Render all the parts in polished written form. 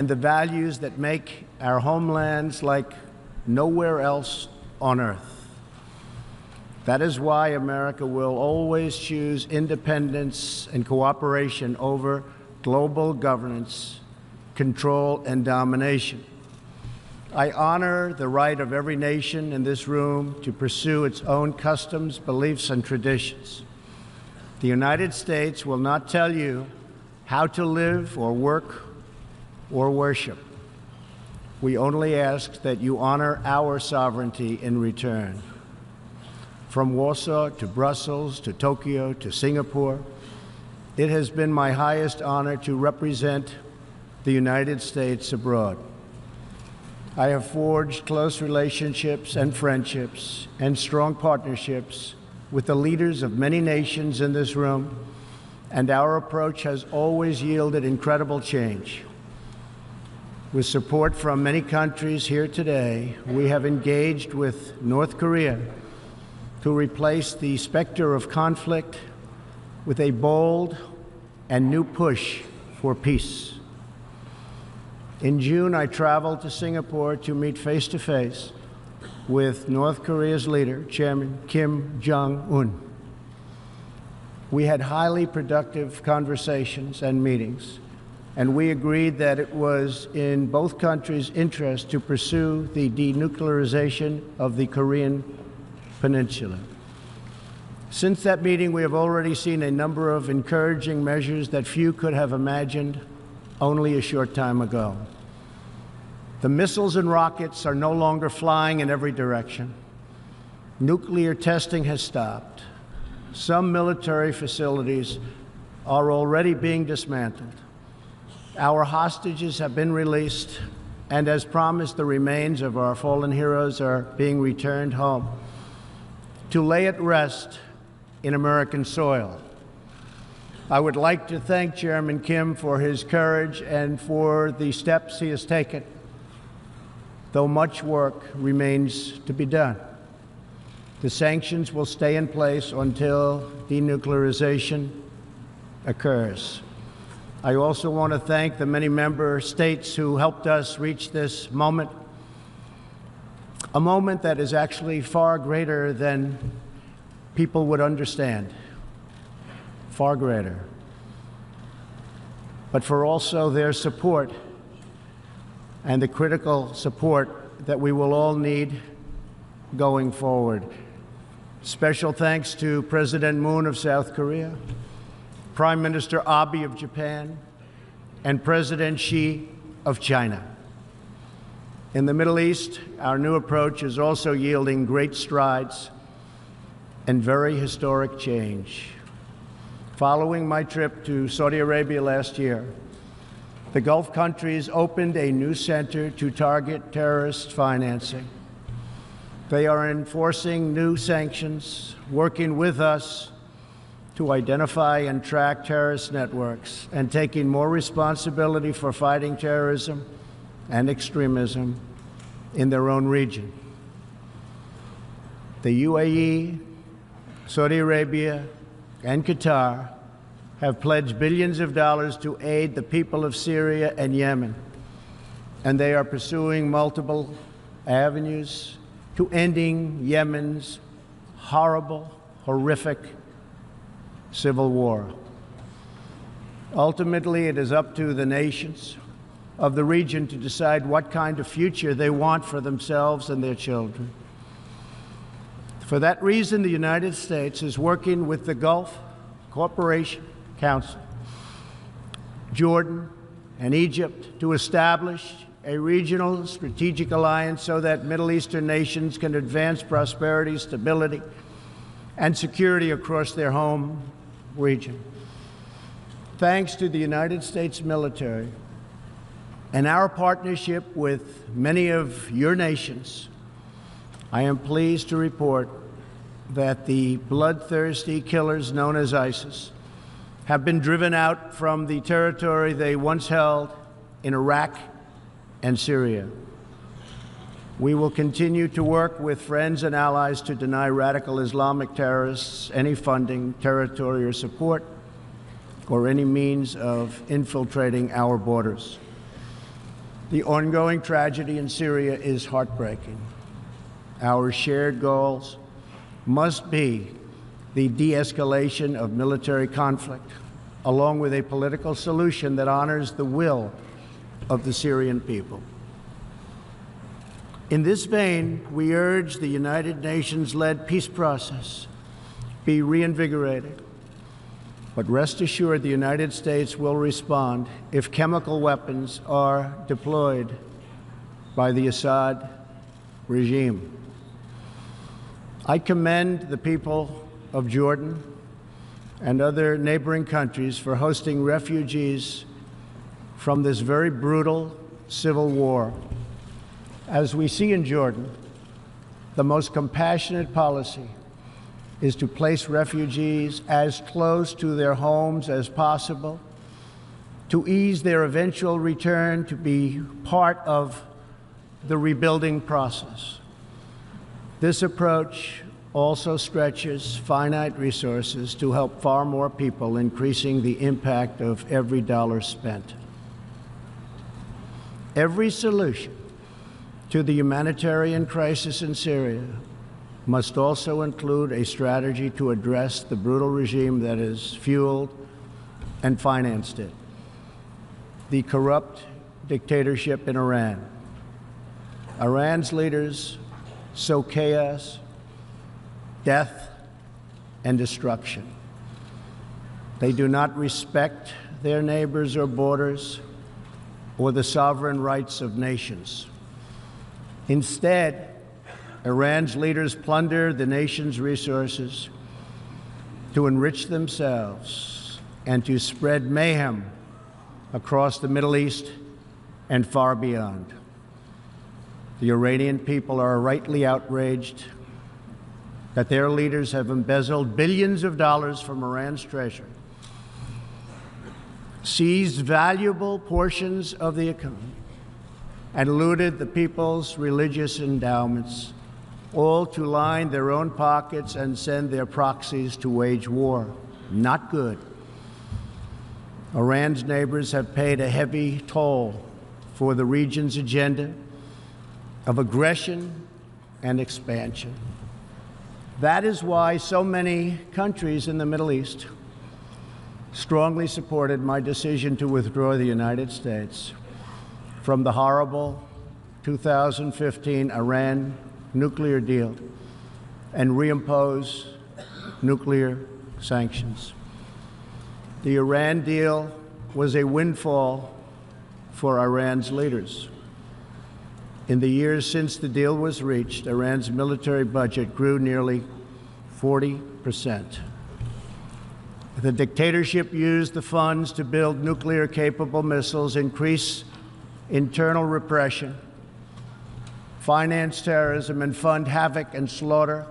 and the values that make our homelands like nowhere else on earth. That is why America will always choose independence and cooperation over global governance, control, and domination. I honor the right of every nation in this room to pursue its own customs, beliefs, and traditions. The United States will not tell you how to live or work or worship. We only ask that you honor our sovereignty in return. From Warsaw to Brussels to Tokyo to Singapore, it has been my highest honor to represent the United States abroad. I have forged close relationships and friendships and strong partnerships with the leaders of many nations in this room, and our approach has always yielded incredible change. With support from many countries here today, we have engaged with North Korea to replace the specter of conflict with a bold and new push for peace. In June, I traveled to Singapore to meet face-to-face with North Korea's leader, Chairman Kim Jong-un. We had highly productive conversations and meetings, and we agreed that it was in both countries' interest to pursue the denuclearization of the Korean Peninsula. Since that meeting, we have already seen a number of encouraging measures that few could have imagined only a short time ago. The missiles and rockets are no longer flying in every direction. Nuclear testing has stopped. Some military facilities are already being dismantled. Our hostages have been released, and as promised, the remains of our fallen heroes are being returned home to lay at rest in American soil. I would like to thank Chairman Kim for his courage and for the steps he has taken, though much work remains to be done. The sanctions will stay in place until denuclearization occurs. I also want to thank the many member states who helped us reach this moment, a moment that is actually far greater than people would understand. Far greater, but for also their support and the critical support that we will all need going forward. Special thanks to President Moon of South Korea, Prime Minister Abe of Japan, and President Xi of China. In the Middle East, our new approach is also yielding great strides and very historic change. Following my trip to Saudi Arabia last year, the Gulf countries opened a new center to target terrorist financing. They are enforcing new sanctions, working with us to identify and track terrorist networks, and taking more responsibility for fighting terrorism and extremism in their own region. The UAE, Saudi Arabia, and Qatar have pledged billions of dollars to aid the people of Syria and Yemen, and they are pursuing multiple avenues to ending Yemen's horrible, horrific civil war. Ultimately, it is up to the nations of the region to decide what kind of future they want for themselves and their children. For that reason, the United States is working with the Gulf Cooperation Council, Jordan, and Egypt to establish a regional strategic alliance so that Middle Eastern nations can advance prosperity, stability, and security across their home region. Thanks to the United States military and our partnership with many of your nations, I am pleased to report that the bloodthirsty killers known as ISIS have been driven out from the territory they once held in Iraq and Syria. We will continue to work with friends and allies to deny radical Islamic terrorists any funding, territory, or support, or any means of infiltrating our borders. The ongoing tragedy in Syria is heartbreaking. Our shared goals must be the de-escalation of military conflict, along with a political solution that honors the will of the Syrian people. In this vein, we urge the United Nations-led peace process be reinvigorated. But rest assured, the United States will respond if chemical weapons are deployed by the Assad regime. I commend the people of Jordan and other neighboring countries for hosting refugees from this very brutal civil war. As we see in Jordan, the most compassionate policy is to place refugees as close to their homes as possible, to ease their eventual return, to be part of the rebuilding process. This approach also stretches finite resources to help far more people, increasing the impact of every dollar spent. Every solution to the humanitarian crisis in Syria must also include a strategy to address the brutal regime that has fueled and financed it, the corrupt dictatorship in Iran. Iran's leaders sow chaos, death, and destruction. They do not respect their neighbors or borders or the sovereign rights of nations. Instead, Iran's leaders plunder the nation's resources to enrich themselves and to spread mayhem across the Middle East and far beyond. The Iranian people are rightly outraged that their leaders have embezzled billions of dollars from Iran's treasury, seized valuable portions of the economy, and looted the people's religious endowments, all to line their own pockets and send their proxies to wage war. Not good. Iran's neighbors have paid a heavy toll for the region's agenda of aggression and expansion. That is why so many countries in the Middle East strongly supported my decision to withdraw the United States from the horrible 2015 Iran nuclear deal and reimpose nuclear sanctions. The Iran deal was a windfall for Iran's leaders. In the years since the deal was reached, Iran's military budget grew nearly 40%. The dictatorship used the funds to build nuclear-capable missiles, increase internal repression, finance terrorism, and fund havoc and slaughter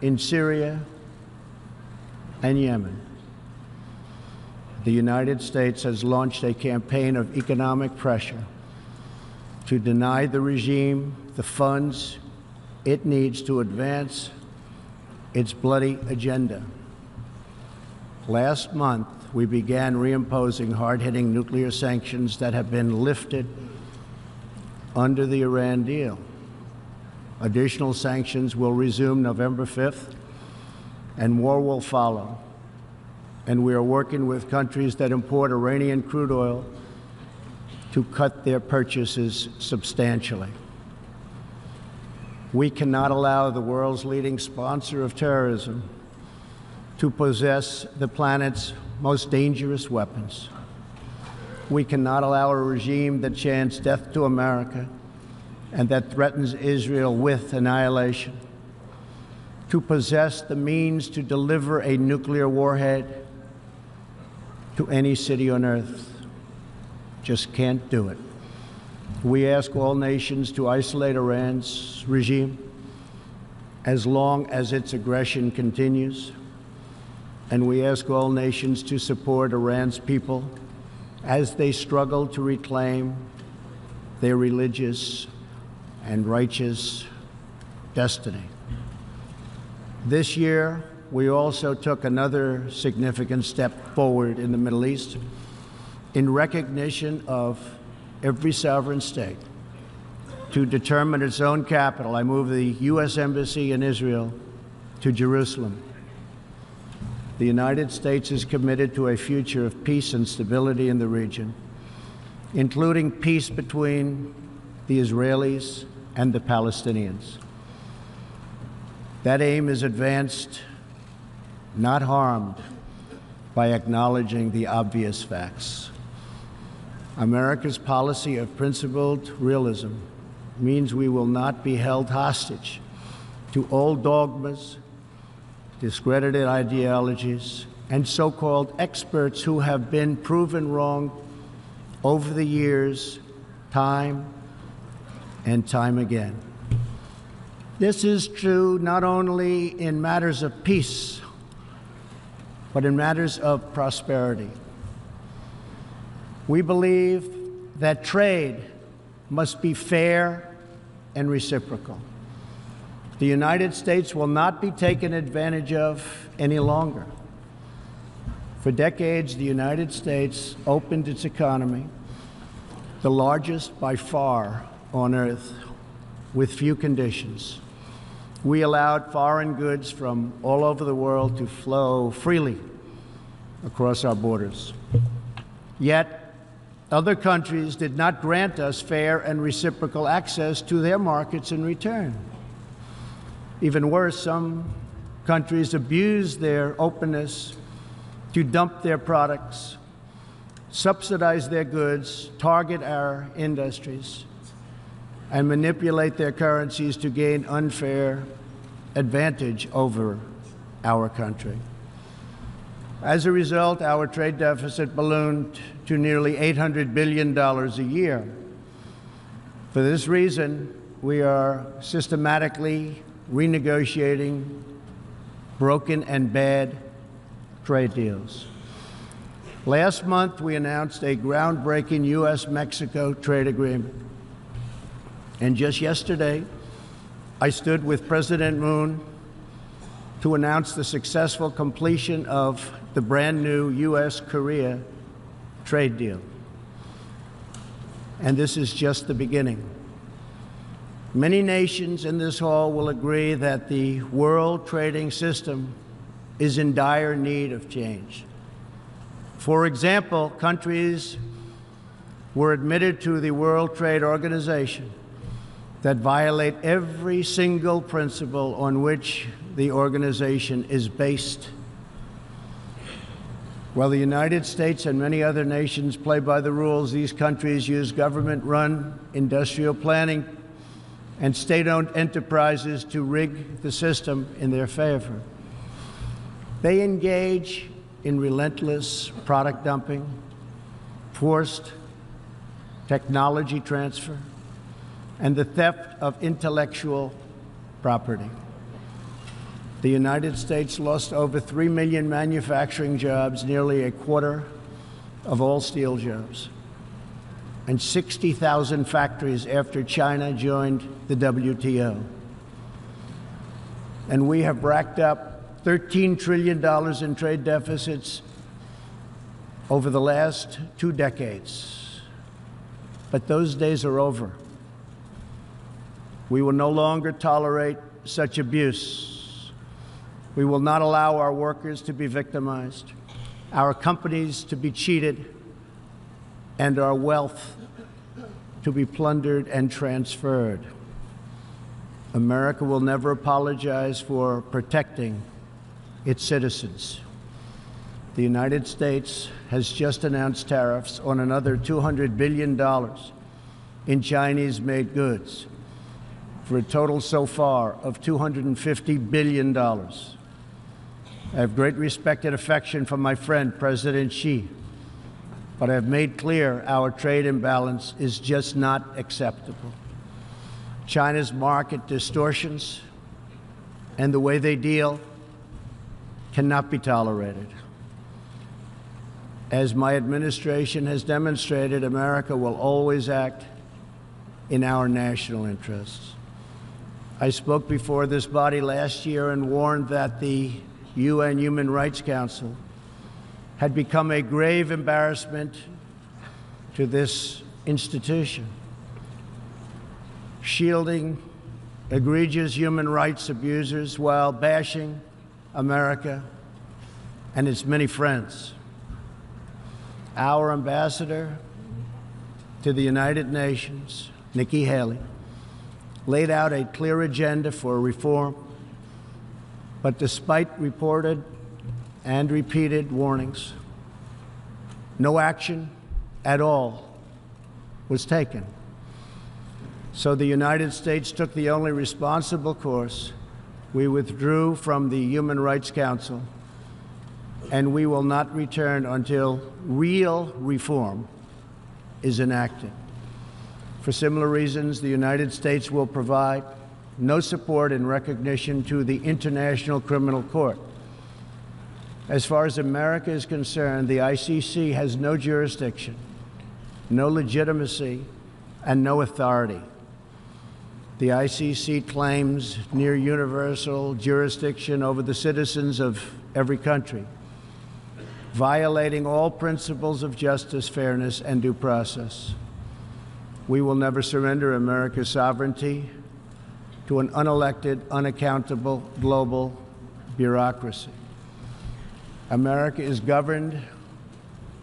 in Syria and Yemen. The United States has launched a campaign of economic pressure to deny the regime the funds it needs to advance its bloody agenda. Last month, we began reimposing hard-hitting nuclear sanctions that have been lifted under the Iran deal. Additional sanctions will resume November 5th, and more will follow. And we are working with countries that import Iranian crude oil to cut their purchases substantially. We cannot allow the world's leading sponsor of terrorism to possess the planet's most dangerous weapons. We cannot allow a regime that chants death to America and that threatens Israel with annihilation to possess the means to deliver a nuclear warhead to any city on earth. Just can't do it. We ask all nations to isolate Iran's regime as long as its aggression continues. And we ask all nations to support Iran's people as they struggle to reclaim their religious and righteous destiny. This year, we also took another significant step forward in the Middle East in recognition of every sovereign state to determine its own capital. I move the U.S. Embassy in Israel to Jerusalem. The United States is committed to a future of peace and stability in the region, including peace between the Israelis and the Palestinians. That aim is advanced, not harmed, by acknowledging the obvious facts. America's policy of principled realism means we will not be held hostage to old dogmas, discredited ideologies, and so-called experts who have been proven wrong over the years, time and time again. This is true not only in matters of peace, but in matters of prosperity. We believe that trade must be fair and reciprocal. The United States will not be taken advantage of any longer. For decades, the United States opened its economy, the largest by far on earth, with few conditions. We allowed foreign goods from all over the world to flow freely across our borders. Yet, other countries did not grant us fair and reciprocal access to their markets in return. Even worse, some countries abused their openness to dump their products, subsidize their goods, target our industries, and manipulate their currencies to gain unfair advantage over our country. As a result, our trade deficit ballooned to nearly $800 billion a year. For this reason, we are systematically renegotiating broken and bad trade deals. Last month, we announced a groundbreaking U.S.-Mexico trade agreement. And just yesterday, I stood with President Moon to announce the successful completion of the brand new U.S.-Korea trade deal. And this is just the beginning. Many nations in this hall will agree that the world trading system is in dire need of change. For example, countries were admitted to the World Trade Organization that violate every single principle on which the organization is based. While the United States and many other nations play by the rules, these countries use government-run industrial planning and state-owned enterprises to rig the system in their favor. They engage in relentless product dumping, forced technology transfer, and the theft of intellectual property. The United States lost over 3 million manufacturing jobs, nearly a quarter of all steel jobs, and 60,000 factories after China joined the WTO. And we have racked up $13 trillion in trade deficits over the last 2 decades. But those days are over. We will no longer tolerate such abuse. We will not allow our workers to be victimized, our companies to be cheated, and our wealth to be plundered and transferred. America will never apologize for protecting its citizens. The United States has just announced tariffs on another $200 billion in Chinese-made goods, for a total so far of $250 billion. I have great respect and affection for my friend, President Xi, but I have made clear our trade imbalance is just not acceptable. China's market distortions and the way they deal cannot be tolerated. As my administration has demonstrated, America will always act in our national interests. I spoke before this body last year and warned that the UN Human Rights Council had become a grave embarrassment to this institution, shielding egregious human rights abusers while bashing America and its many friends. Our ambassador to the United Nations, Nikki Haley, laid out a clear agenda for reform, but despite reported and repeated warnings, no action at all was taken. So the United States took the only responsible course. We withdrew from the Human Rights Council, and we will not return until real reform is enacted. For similar reasons, the United States will provide no support in recognition to the International Criminal Court. As far as America is concerned, the ICC has no jurisdiction, no legitimacy, and no authority. The ICC claims near universal jurisdiction over the citizens of every country, violating all principles of justice, fairness, and due process. We will never surrender America's sovereignty to an unelected, unaccountable global bureaucracy. America is governed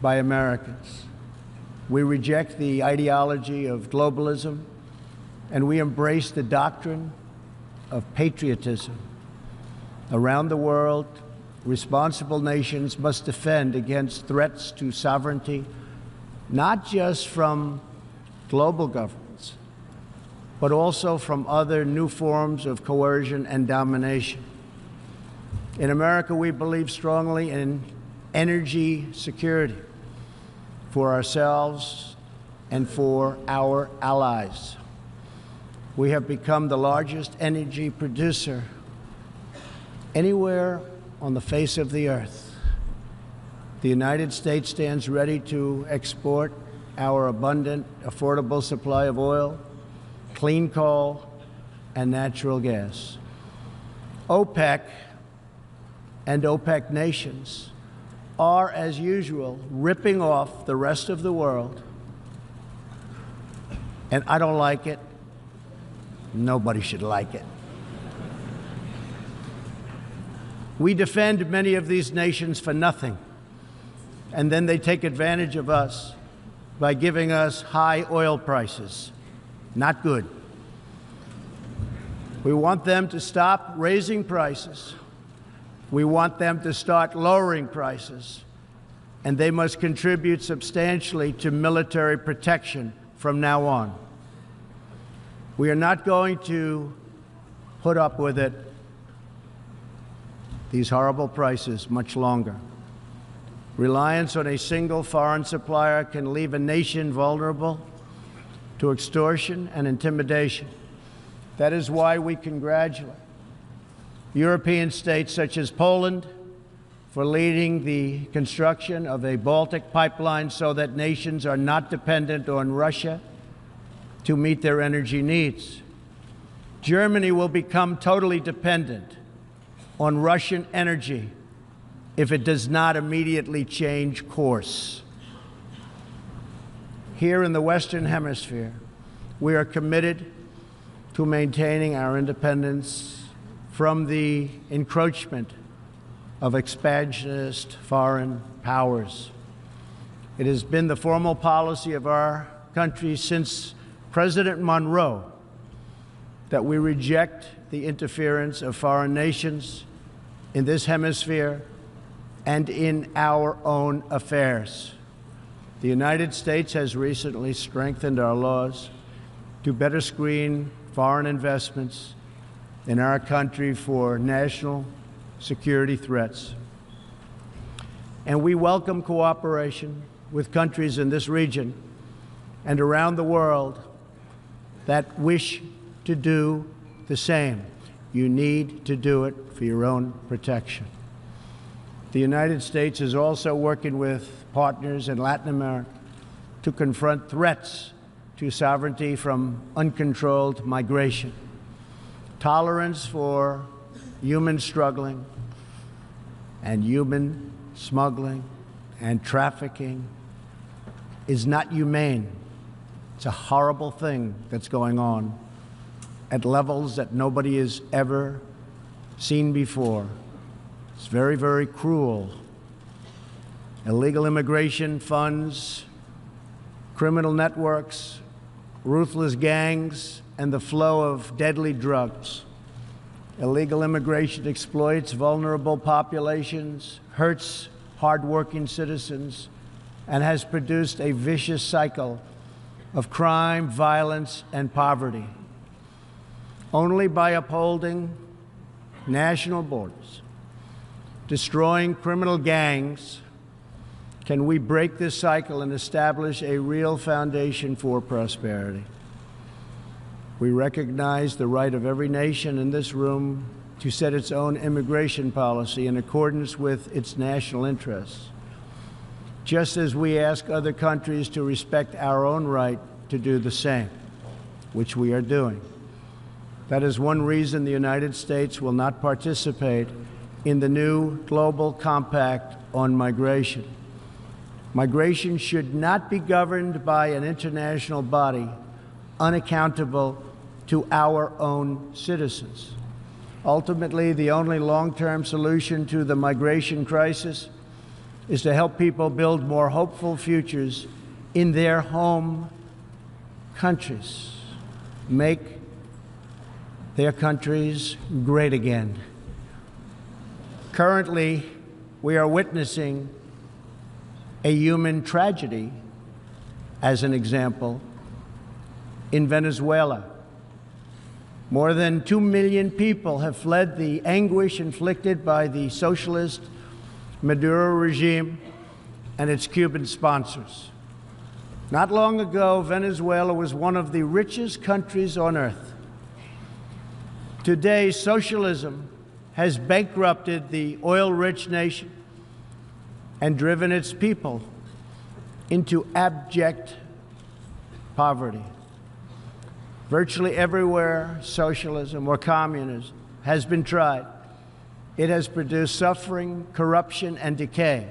by Americans. We reject the ideology of globalism, and we embrace the doctrine of patriotism. Around the world, responsible nations must defend against threats to sovereignty, not just from global governments, but also from other new forms of coercion and domination. In America, we believe strongly in energy security for ourselves and for our allies. We have become the largest energy producer anywhere on the face of the earth. The United States stands ready to export our abundant, affordable supply of oil, clean coal, and natural gas. OPEC and OPEC nations are, as usual, ripping off the rest of the world, and I don't like it. Nobody should like it. We defend many of these nations for nothing, and then they take advantage of us by giving us high oil prices. Not good. We want them to stop raising prices. We want them to start lowering prices, and they must contribute substantially to military protection from now on. We are not going to put up with it, these horrible prices, much longer. Reliance on a single foreign supplier can leave a nation vulnerable to extortion and intimidation. That is why we congratulate European states such as Poland for leading the construction of a Baltic pipeline so that nations are not dependent on Russia to meet their energy needs. Germany will become totally dependent on Russian energy if it does not immediately change course. Here in the Western Hemisphere, we are committed to maintaining our independence from the encroachment of expansionist foreign powers. It has been the formal policy of our country since President Monroe that we reject the interference of foreign nations in this hemisphere and in our own affairs. The United States has recently strengthened our laws to better screen foreign investments in our country for national security threats. And we welcome cooperation with countries in this region and around the world that wish to do the same. You need to do it for your own protection. The United States is also working with partners in Latin America to confront threats to sovereignty from uncontrolled migration. Tolerance for human struggling and human smuggling and trafficking is not humane. It's a horrible thing that's going on at levels that nobody has ever seen before. It's very, very cruel. Illegal immigration funds, criminal networks, ruthless gangs, and the flow of deadly drugs. Illegal immigration exploits vulnerable populations, hurts hardworking citizens, and has produced a vicious cycle of crime, violence, and poverty. Only by upholding national borders, destroying criminal gangs, can we break this cycle and establish a real foundation for prosperity. We recognize the right of every nation in this room to set its own immigration policy in accordance with its national interests, just as we ask other countries to respect our own right to do the same, which we are doing. That is one reason the United States will not participate in the new global compact on migration. Migration should not be governed by an international body unaccountable to our own citizens. Ultimately, the only long-term solution to the migration crisis is to help people build more hopeful futures in their home countries, make their countries great again. Currently, we are witnessing a human tragedy, as an example, in Venezuela. More than 2 million people have fled the anguish inflicted by the socialist Maduro regime and its Cuban sponsors. Not long ago, Venezuela was one of the richest countries on earth. Today, socialism has bankrupted the oil-rich nation and driven its people into abject poverty. Virtually everywhere socialism or communism has been tried, it has produced suffering, corruption, and decay.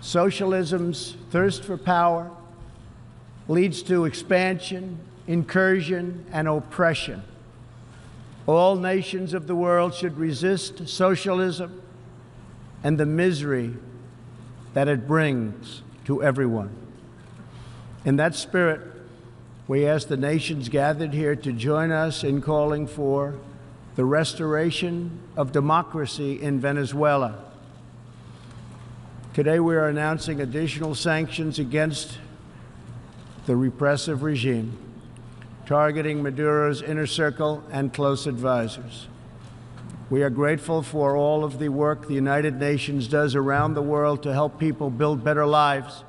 Socialism's thirst for power leads to expansion, incursion, and oppression. All nations of the world should resist socialism and the misery that it brings to everyone. In that spirit, we ask the nations gathered here to join us in calling for the restoration of democracy in Venezuela. Today, we are announcing additional sanctions against the repressive regime, targeting Maduro's inner circle and close advisors. We are grateful for all of the work the United Nations does around the world to help people build better lives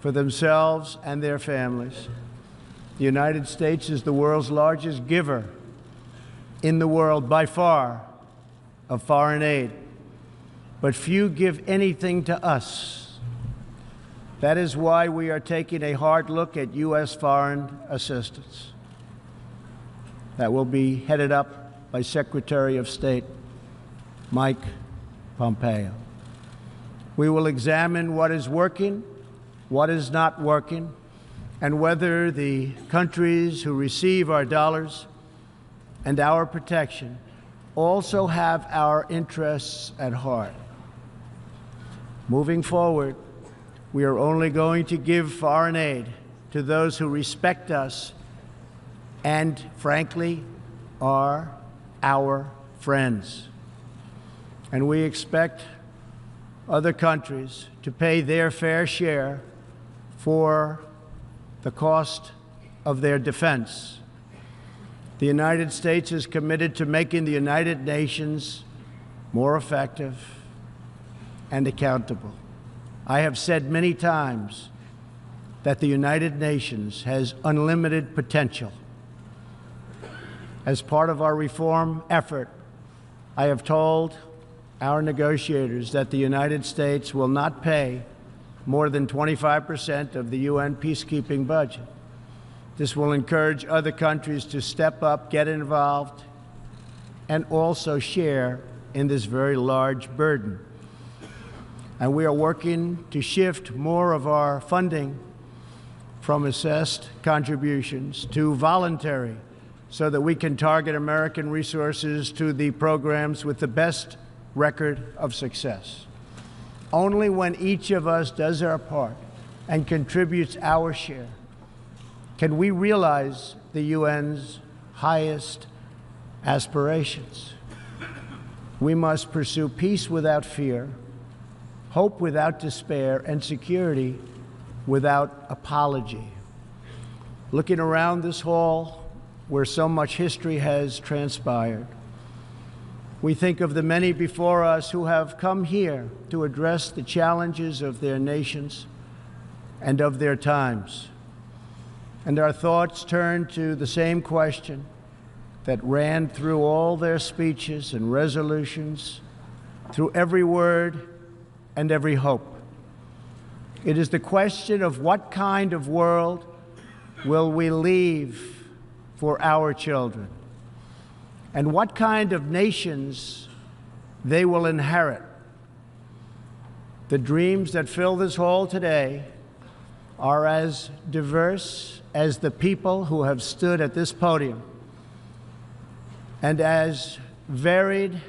for themselves and their families. The United States is the world's largest giver in the world by far of foreign aid, but few give anything to us. That is why we are taking a hard look at U.S. foreign assistance. That will be headed up by Secretary of State Mike Pompeo. We will examine what is working, what is not working, and whether the countries who receive our dollars and our protection also have our interests at heart. Moving forward, we are only going to give foreign aid to those who respect us and, frankly, are our friends. And we expect other countries to pay their fair share for the cost of their defense. The United States is committed to making the United Nations more effective and accountable. I have said many times that the United Nations has unlimited potential. As part of our reform effort, I have told our negotiators that the United States will not pay more than 25% of the UN peacekeeping budget. This will encourage other countries to step up, get involved, and also share in this very large burden. And we are working to shift more of our funding from assessed contributions to voluntary, so that we can target American resources to the programs with the best record of success. Only when each of us does our part and contributes our share can we realize the UN's highest aspirations. We must pursue peace without fear, hope without despair, and security without apology. Looking around this hall, where so much history has transpired, we think of the many before us who have come here to address the challenges of their nations and of their times. And our thoughts turn to the same question that ran through all their speeches and resolutions, through every word and every hope. It is the question of what kind of world will we leave for our children, and what kind of nations they will inherit. The dreams that fill this hall today are as diverse as the people who have stood at this podium, and as varied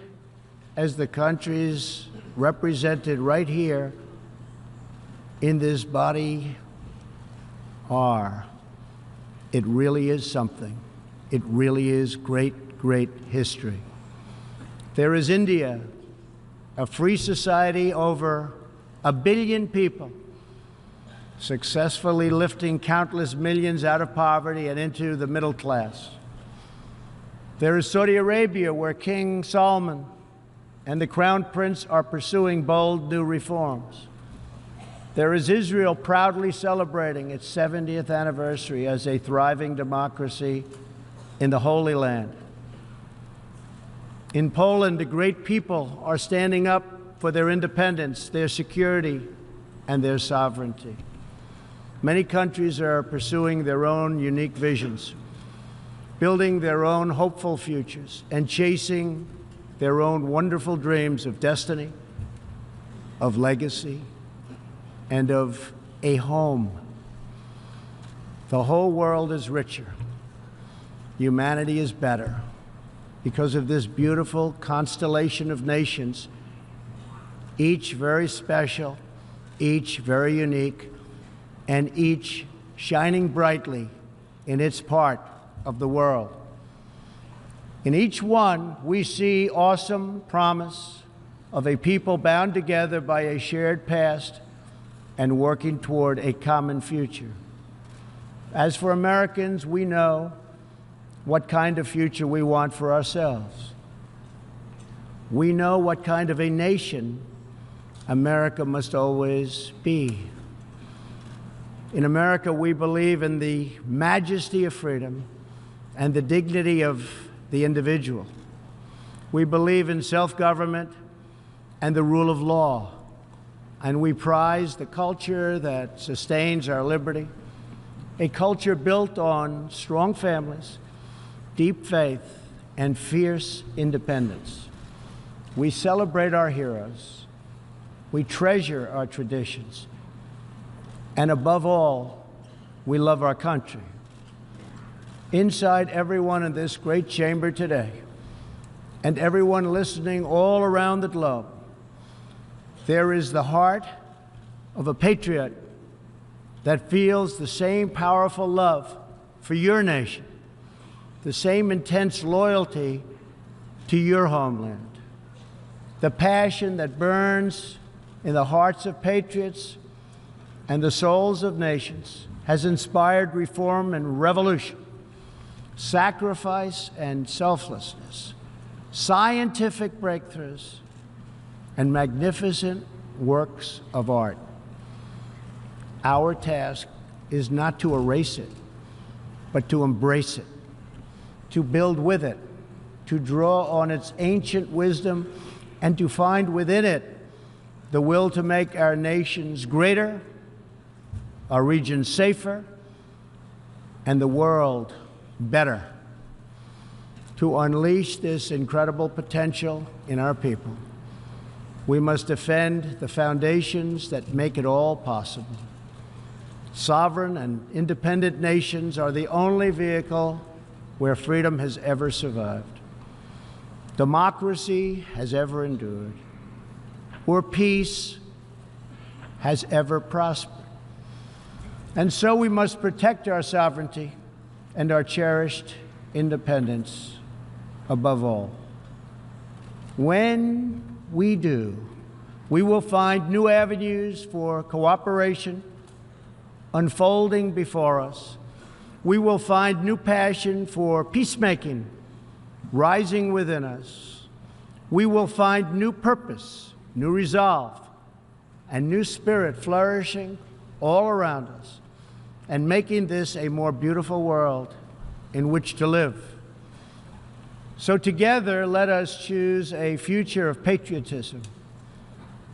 as the countries represented right here in this body are. It really is something. It really is great, great history. There is India, a free society, over 1 billion people, successfully lifting countless millions out of poverty and into the middle class. There is Saudi Arabia, where King Salman and the Crown Prince are pursuing bold new reforms. There is Israel, proudly celebrating its 70th anniversary as a thriving democracy in the Holy Land. In Poland, the great people are standing up for their independence, their security, and their sovereignty. Many countries are pursuing their own unique visions, building their own hopeful futures, and chasing their own wonderful dreams of destiny, of legacy, and of a home. The whole world is richer. Humanity is better because of this beautiful constellation of nations, each very special, each very unique, and each shining brightly in its part of the world. In each one, we see awesome promise of a people bound together by a shared past and working toward a common future. As for Americans, we know what kind of future we want for ourselves. We know what kind of a nation America must always be. In America, we believe in the majesty of freedom and the dignity of the individual. We believe in self-government and the rule of law. And we prize the culture that sustains our liberty, a culture built on strong families, deep faith, and fierce independence. We celebrate our heroes. We treasure our traditions. And above all, we love our country. Inside everyone in this great chamber today, and everyone listening all around the globe, there is the heart of a patriot that feels the same powerful love for your nation, the same intense loyalty to your homeland. The passion that burns in the hearts of patriots and the souls of nations has inspired reform and revolution, sacrifice and selflessness, scientific breakthroughs, and magnificent works of art. Our task is not to erase it, but to embrace it, to build with it, to draw on its ancient wisdom, and to find within it the will to make our nations greater, our region safer, and the world better. To unleash this incredible potential in our people, we must defend the foundations that make it all possible. Sovereign and independent nations are the only vehicle where freedom has ever survived, democracy has ever endured, or peace has ever prospered. And so we must protect our sovereignty and our cherished independence above all. When we do, we will find new avenues for cooperation unfolding before us. We will find new passion for peacemaking rising within us. We will find new purpose, new resolve, and new spirit flourishing all around us, and making this a more beautiful world in which to live. So together, let us choose a future of patriotism,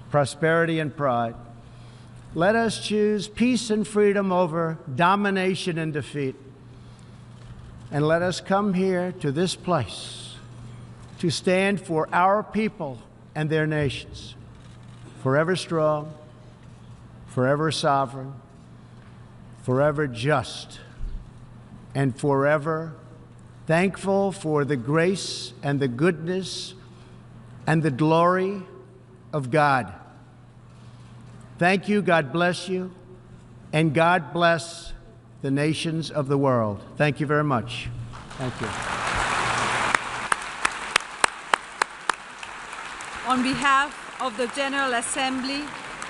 prosperity, and pride. Let us choose peace and freedom over domination and defeat. And let us come here to this place to stand for our people and their nations, forever strong, forever sovereign, forever just, and forever thankful for the grace and the goodness and the glory of God. Thank you, God bless you, and God bless the nations of the world. Thank you very much. Thank you. On behalf of the General Assembly,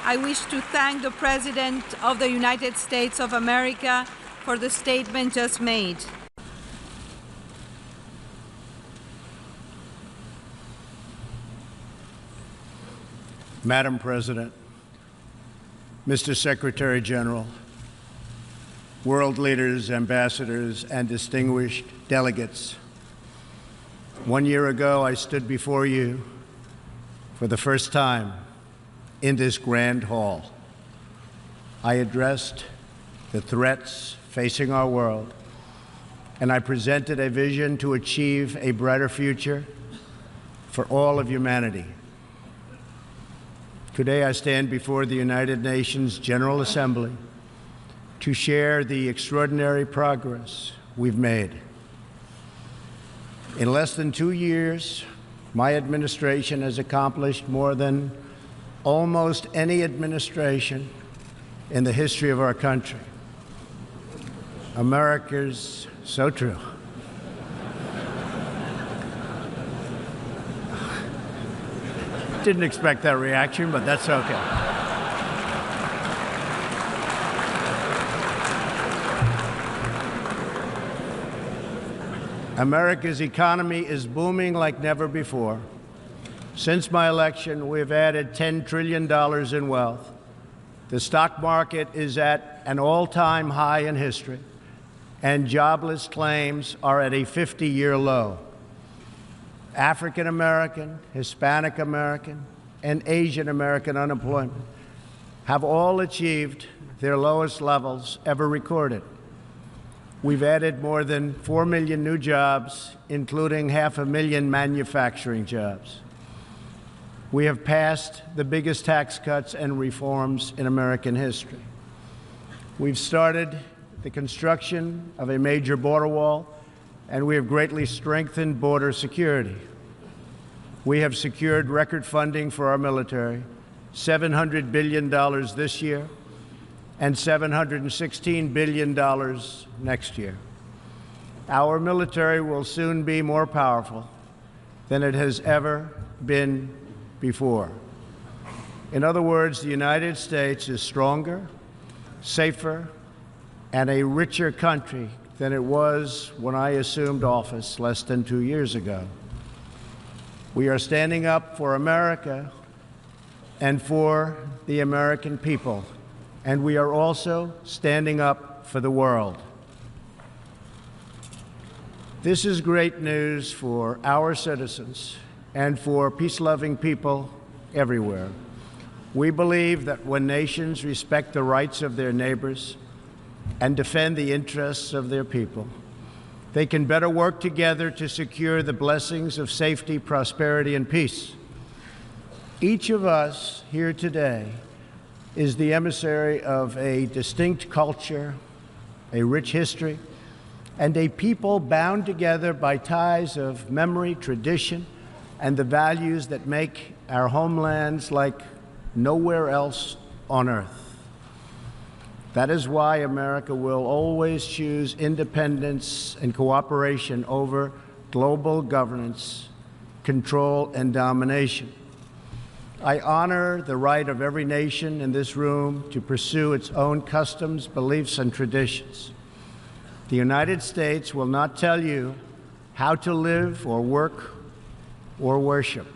I wish to thank the President of the United States of America for the statement just made. Madam President, Mr. Secretary General, world leaders, ambassadors, and distinguished delegates, 1 year ago, I stood before you for the first time in this grand hall. I addressed the threats facing our world, and I presented a vision to achieve a brighter future for all of humanity. Today, I stand before the United Nations General Assembly to share the extraordinary progress we've made. In less than 2 years, my administration has accomplished more than almost any administration in the history of our country. America's so true. Didn't expect that reaction, but that's okay. America's economy is booming like never before. Since my election, we've added $10 trillion in wealth. The stock market is at an all-time high in history, and jobless claims are at a 50-year low. African American, Hispanic American, and Asian American unemployment have all achieved their lowest levels ever recorded. We've added more than 4 million new jobs, including 500,000 manufacturing jobs. We have passed the biggest tax cuts and reforms in American history. We've started the construction of a major border wall, and we have greatly strengthened border security. We have secured record funding for our military, $700 billion this year and $716 billion next year. Our military will soon be more powerful than it has ever been before. In other words, the United States is stronger, safer, and a richer country than it was when I assumed office less than 2 years ago. We are standing up for America and for the American people, and we are also standing up for the world. This is great news for our citizens and for peace-loving people everywhere. We believe that when nations respect the rights of their neighbors and defend the interests of their people, they can better work together to secure the blessings of safety, prosperity, and peace. Each of us here today is the emissary of a distinct culture, a rich history, and a people bound together by ties of memory, tradition, and the values that make our homelands like nowhere else on earth. That is why America will always choose independence and cooperation over global governance, control, and domination. I honor the right of every nation in this room to pursue its own customs, beliefs, and traditions. The United States will not tell you how to live or work or worship.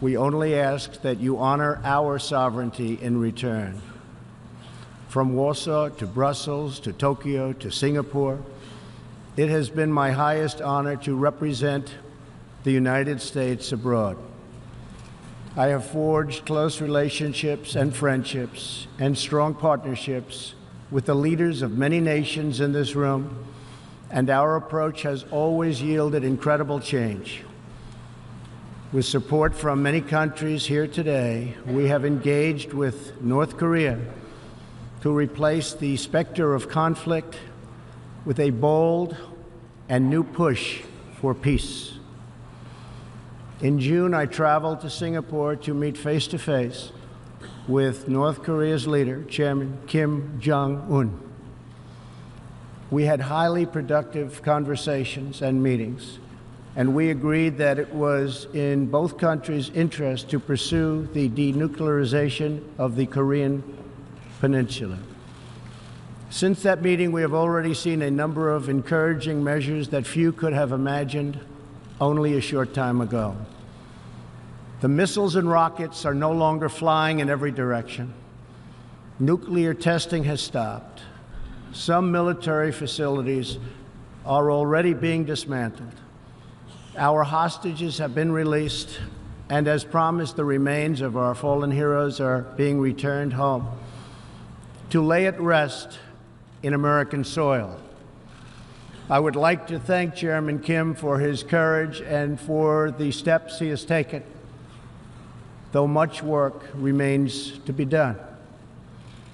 We only ask that you honor our sovereignty in return. From Warsaw to Brussels to Tokyo to Singapore, it has been my highest honor to represent the United States abroad. I have forged close relationships and friendships and strong partnerships with the leaders of many nations in this room, and our approach has always yielded incredible change. With support from many countries here today, we have engaged with North Korea to replace the specter of conflict with a bold and new push for peace. In June, I traveled to Singapore to meet face-to-face with North Korea's leader, Chairman Kim Jong-un. We had highly productive conversations and meetings, and we agreed that it was in both countries' interest to pursue the denuclearization of the Korean Peninsula. Since that meeting, we have already seen a number of encouraging measures that few could have imagined only a short time ago. The missiles and rockets are no longer flying in every direction. Nuclear testing has stopped. Some military facilities are already being dismantled. Our hostages have been released, and as promised, the remains of our fallen heroes are being returned home to lay at rest in American soil. I would like to thank Chairman Kim for his courage and for the steps he has taken, though much work remains to be done.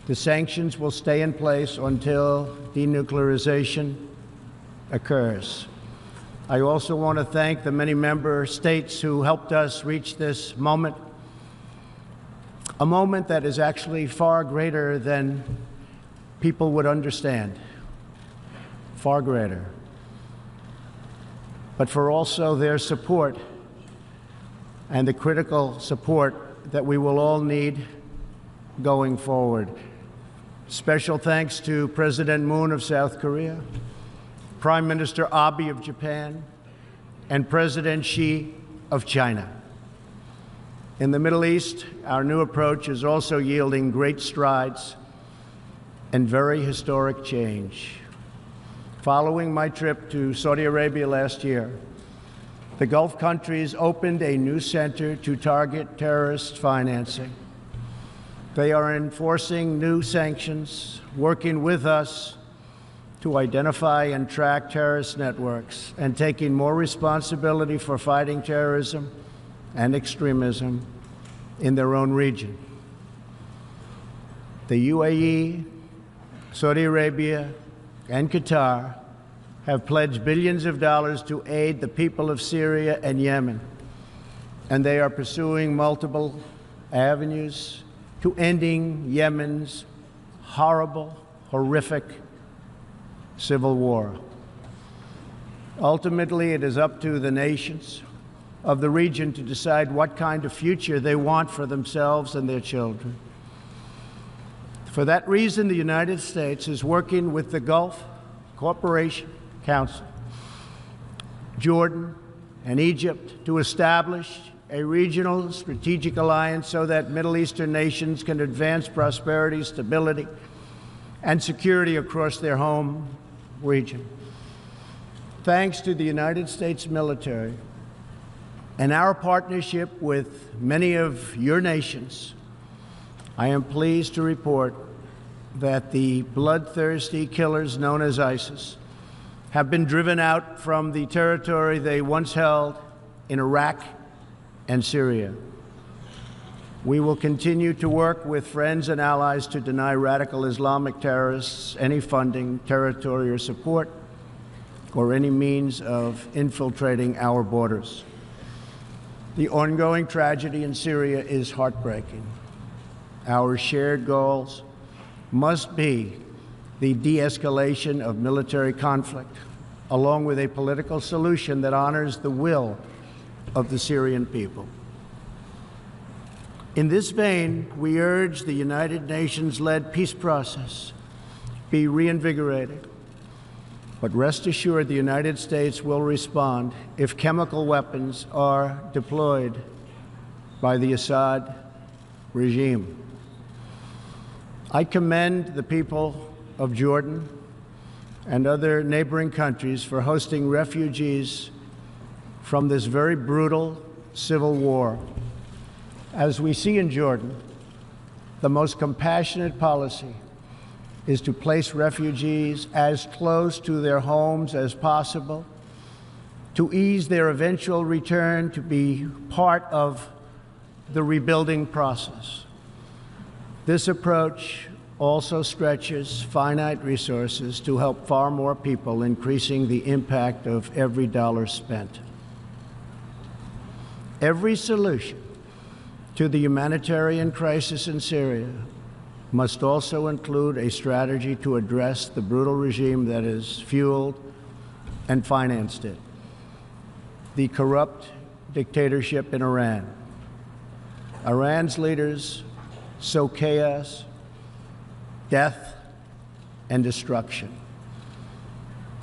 The sanctions will stay in place until denuclearization occurs. I also want to thank the many member states who helped us reach this moment, a moment that is actually far greater than people would understand. Far greater, but for also their support and the critical support that we will all need going forward. Special thanks to President Moon of South Korea, Prime Minister Abe of Japan, and President Xi of China. In the Middle East, our new approach is also yielding great strides and very historic change. Following my trip to Saudi Arabia last year, the Gulf countries opened a new center to target terrorist financing. They are enforcing new sanctions, working with us to identify and track terrorist networks, and taking more responsibility for fighting terrorism and extremism in their own region. The UAE, Saudi Arabia, and Qatar have pledged billions of dollars to aid the people of Syria and Yemen, and they are pursuing multiple avenues to ending Yemen's horrible, horrific civil war. Ultimately, it is up to the nations of the region to decide what kind of future they want for themselves and their children. For that reason, the United States is working with the Gulf Cooperation Council, Jordan, and Egypt to establish a regional strategic alliance so that Middle Eastern nations can advance prosperity, stability, and security across their home region. Thanks to the United States military and our partnership with many of your nations, I am pleased to report that the bloodthirsty killers known as ISIS have been driven out from the territory they once held in Iraq and Syria. We will continue to work with friends and allies to deny radical Islamic terrorists any funding, territory, or support, or any means of infiltrating our borders. The ongoing tragedy in Syria is heartbreaking. Our shared goals must be the de-escalation of military conflict, along with a political solution that honors the will of the Syrian people. In this vein, we urge the United Nations-led peace process be reinvigorated. But rest assured, the United States will respond if chemical weapons are deployed by the Assad regime. I commend the people of Jordan and other neighboring countries for hosting refugees from this very brutal civil war. As we see in Jordan, the most compassionate policy is to place refugees as close to their homes as possible, to ease their eventual return to be part of the rebuilding process. This approach also stretches finite resources to help far more people, increasing the impact of every dollar spent. Every solution to the humanitarian crisis in Syria must also include a strategy to address the brutal regime that has fueled and financed it, the corrupt dictatorship in Iran. Iran's leaders sow chaos, death, and destruction.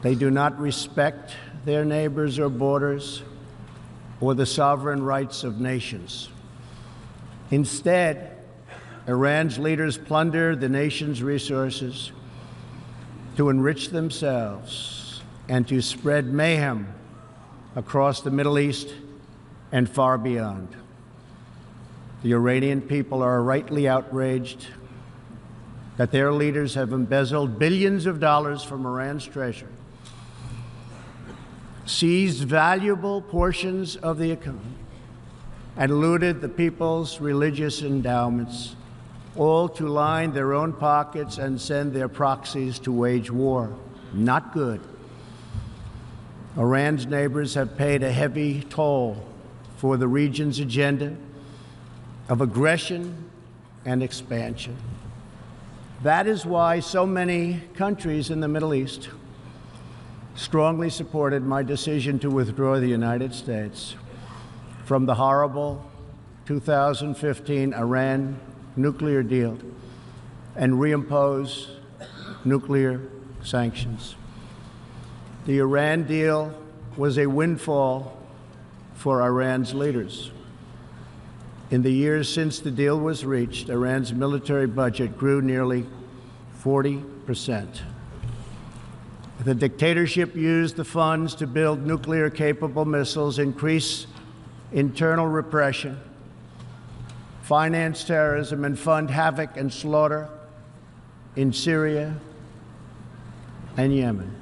They do not respect their neighbors or borders or the sovereign rights of nations. Instead, Iran's leaders plunder the nation's resources to enrich themselves and to spread mayhem across the Middle East and far beyond. The Iranian people are rightly outraged that their leaders have embezzled billions of dollars from Iran's treasury, seized valuable portions of the economy, and looted the people's religious endowments, all to line their own pockets and send their proxies to wage war. Not good. Iran's neighbors have paid a heavy toll for the region's agenda of aggression and expansion. That is why so many countries in the Middle East strongly supported my decision to withdraw the United States from the horrible 2015 Iran nuclear deal and reimpose nuclear sanctions. The Iran deal was a windfall for Iran's leaders. In the years since the deal was reached, Iran's military budget grew nearly 40%. The dictatorship used the funds to build nuclear-capable missiles, increase internal repression, finance terrorism, and fund havoc and slaughter in Syria and Yemen.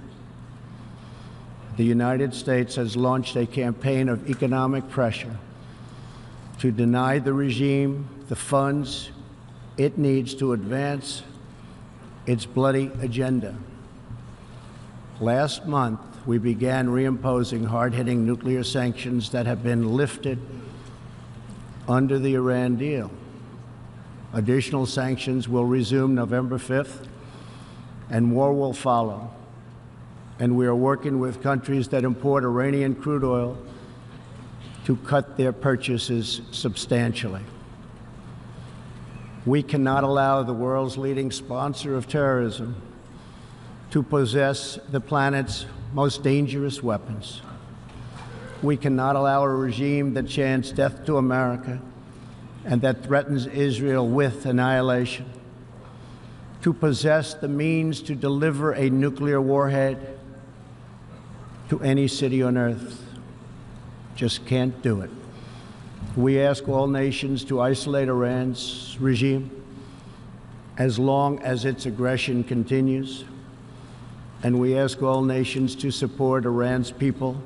The United States has launched a campaign of economic pressure to deny the regime the funds it needs to advance its bloody agenda. Last month, we began reimposing hard-hitting nuclear sanctions that have been lifted under the Iran deal. Additional sanctions will resume November 5th, and more will follow. And we are working with countries that import Iranian crude oil to cut their purchases substantially. We cannot allow the world's leading sponsor of terrorism to possess the planet's most dangerous weapons. We cannot allow a regime that chants death to America and that threatens Israel with annihilation to possess the means to deliver a nuclear warhead to any city on earth. Just can't do it. We ask all nations to isolate Iran's regime as long as its aggression continues. And we ask all nations to support Iran's people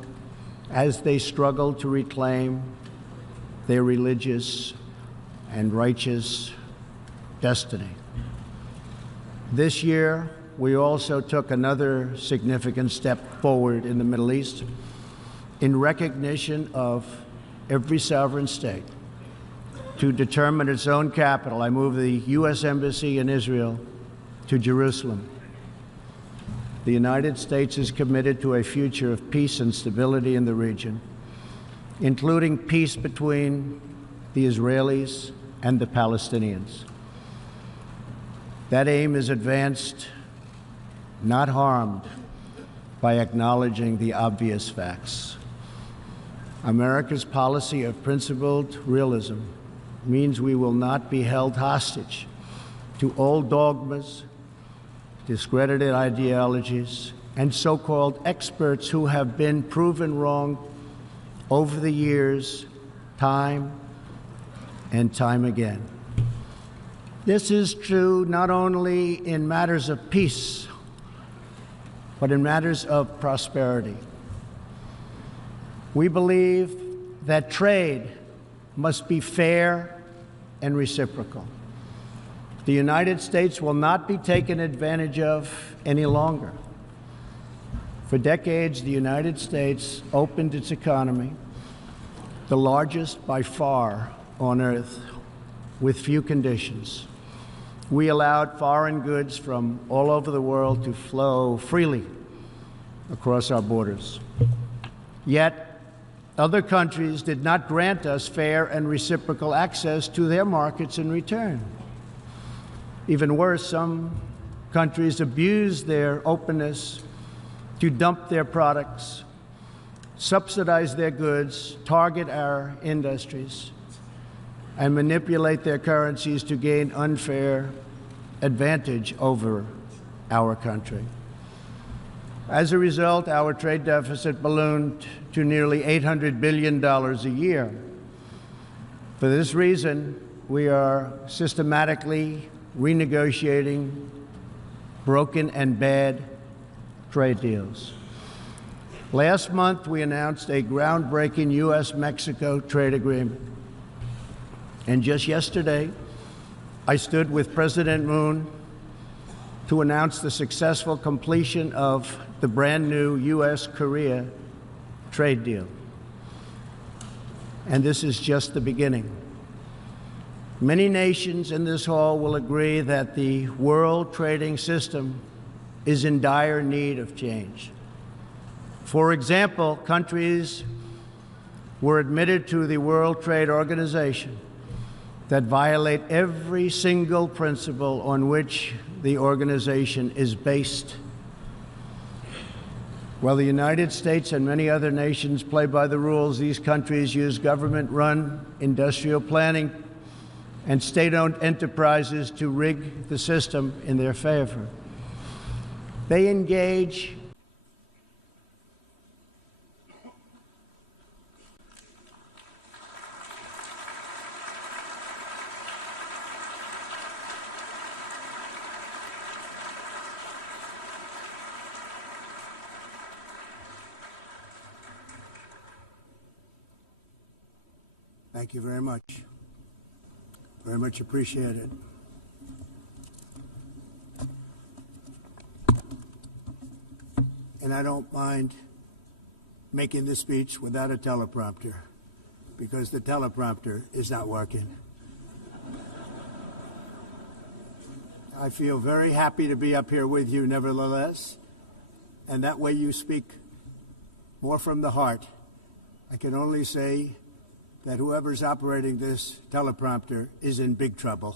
as they struggle to reclaim their religious and righteous destiny. This year, we also took another significant step forward in the Middle East in recognition of every sovereign state to determine its own capital. I moved the U.S. Embassy in Israel to Jerusalem. The United States is committed to a future of peace and stability in the region, including peace between the Israelis and the Palestinians. That aim is advanced, not harmed, by acknowledging the obvious facts. America's policy of principled realism means we will not be held hostage to old dogmas, discredited ideologies, and so-called experts who have been proven wrong over the years, time and time again. This is true not only in matters of peace, but in matters of prosperity. We believe that trade must be fair and reciprocal. The United States will not be taken advantage of any longer. For decades, the United States opened its economy, the largest by far on earth, with few conditions. We allowed foreign goods from all over the world to flow freely across our borders. Yet, other countries did not grant us fair and reciprocal access to their markets in return. Even worse, some countries abused their openness to dump their products, subsidize their goods, target our industries, and manipulate their currencies to gain unfair advantage over our country. As a result, our trade deficit ballooned to nearly $800 billion a year. For this reason, we are systematically renegotiating broken and bad trade deals. Last month, we announced a groundbreaking U.S.-Mexico trade agreement. And just yesterday, I stood with President Moon to announce the successful completion of the brand new U.S.-Korea trade deal. And this is just the beginning. Many nations in this hall will agree that the world trading system is in dire need of change. For example, countries were admitted to the World Trade Organization that violate every single principle on which the organization is based. While the United States and many other nations play by the rules, these countries use government-run industrial planning and state-owned enterprises to rig the system in their favor. They engage Thank you very much. Very much appreciated. And I don't mind making this speech without a teleprompter, because the teleprompter is not working. I feel very happy to be up here with you nevertheless, and that way you speak more from the heart. I can only say that whoever's operating this teleprompter is in big trouble.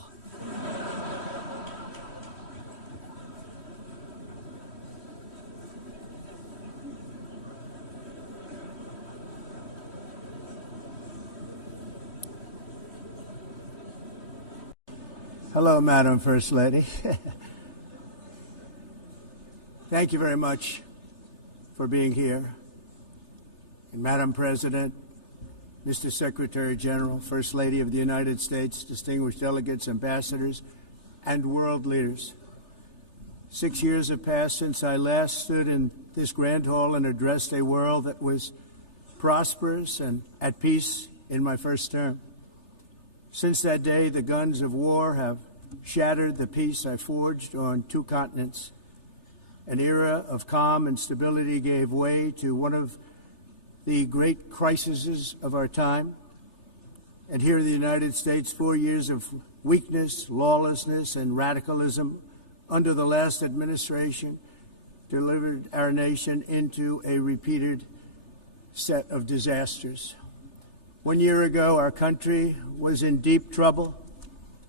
Hello, Madam First Lady. Thank you very much for being here. And Madam President, Mr. Secretary General, First Lady of the United States, distinguished delegates, ambassadors, and world leaders. 6 years have passed since I last stood in this grand hall and addressed a world that was prosperous and at peace in my first term. Since that day, the guns of war have shattered the peace I forged on 2 continents. An era of calm and stability gave way to one of the great crises of our time. And here in the United States, 4 years of weakness, lawlessness, and radicalism under the last administration delivered our nation into a repeated set of disasters. 1 year ago, our country was in deep trouble,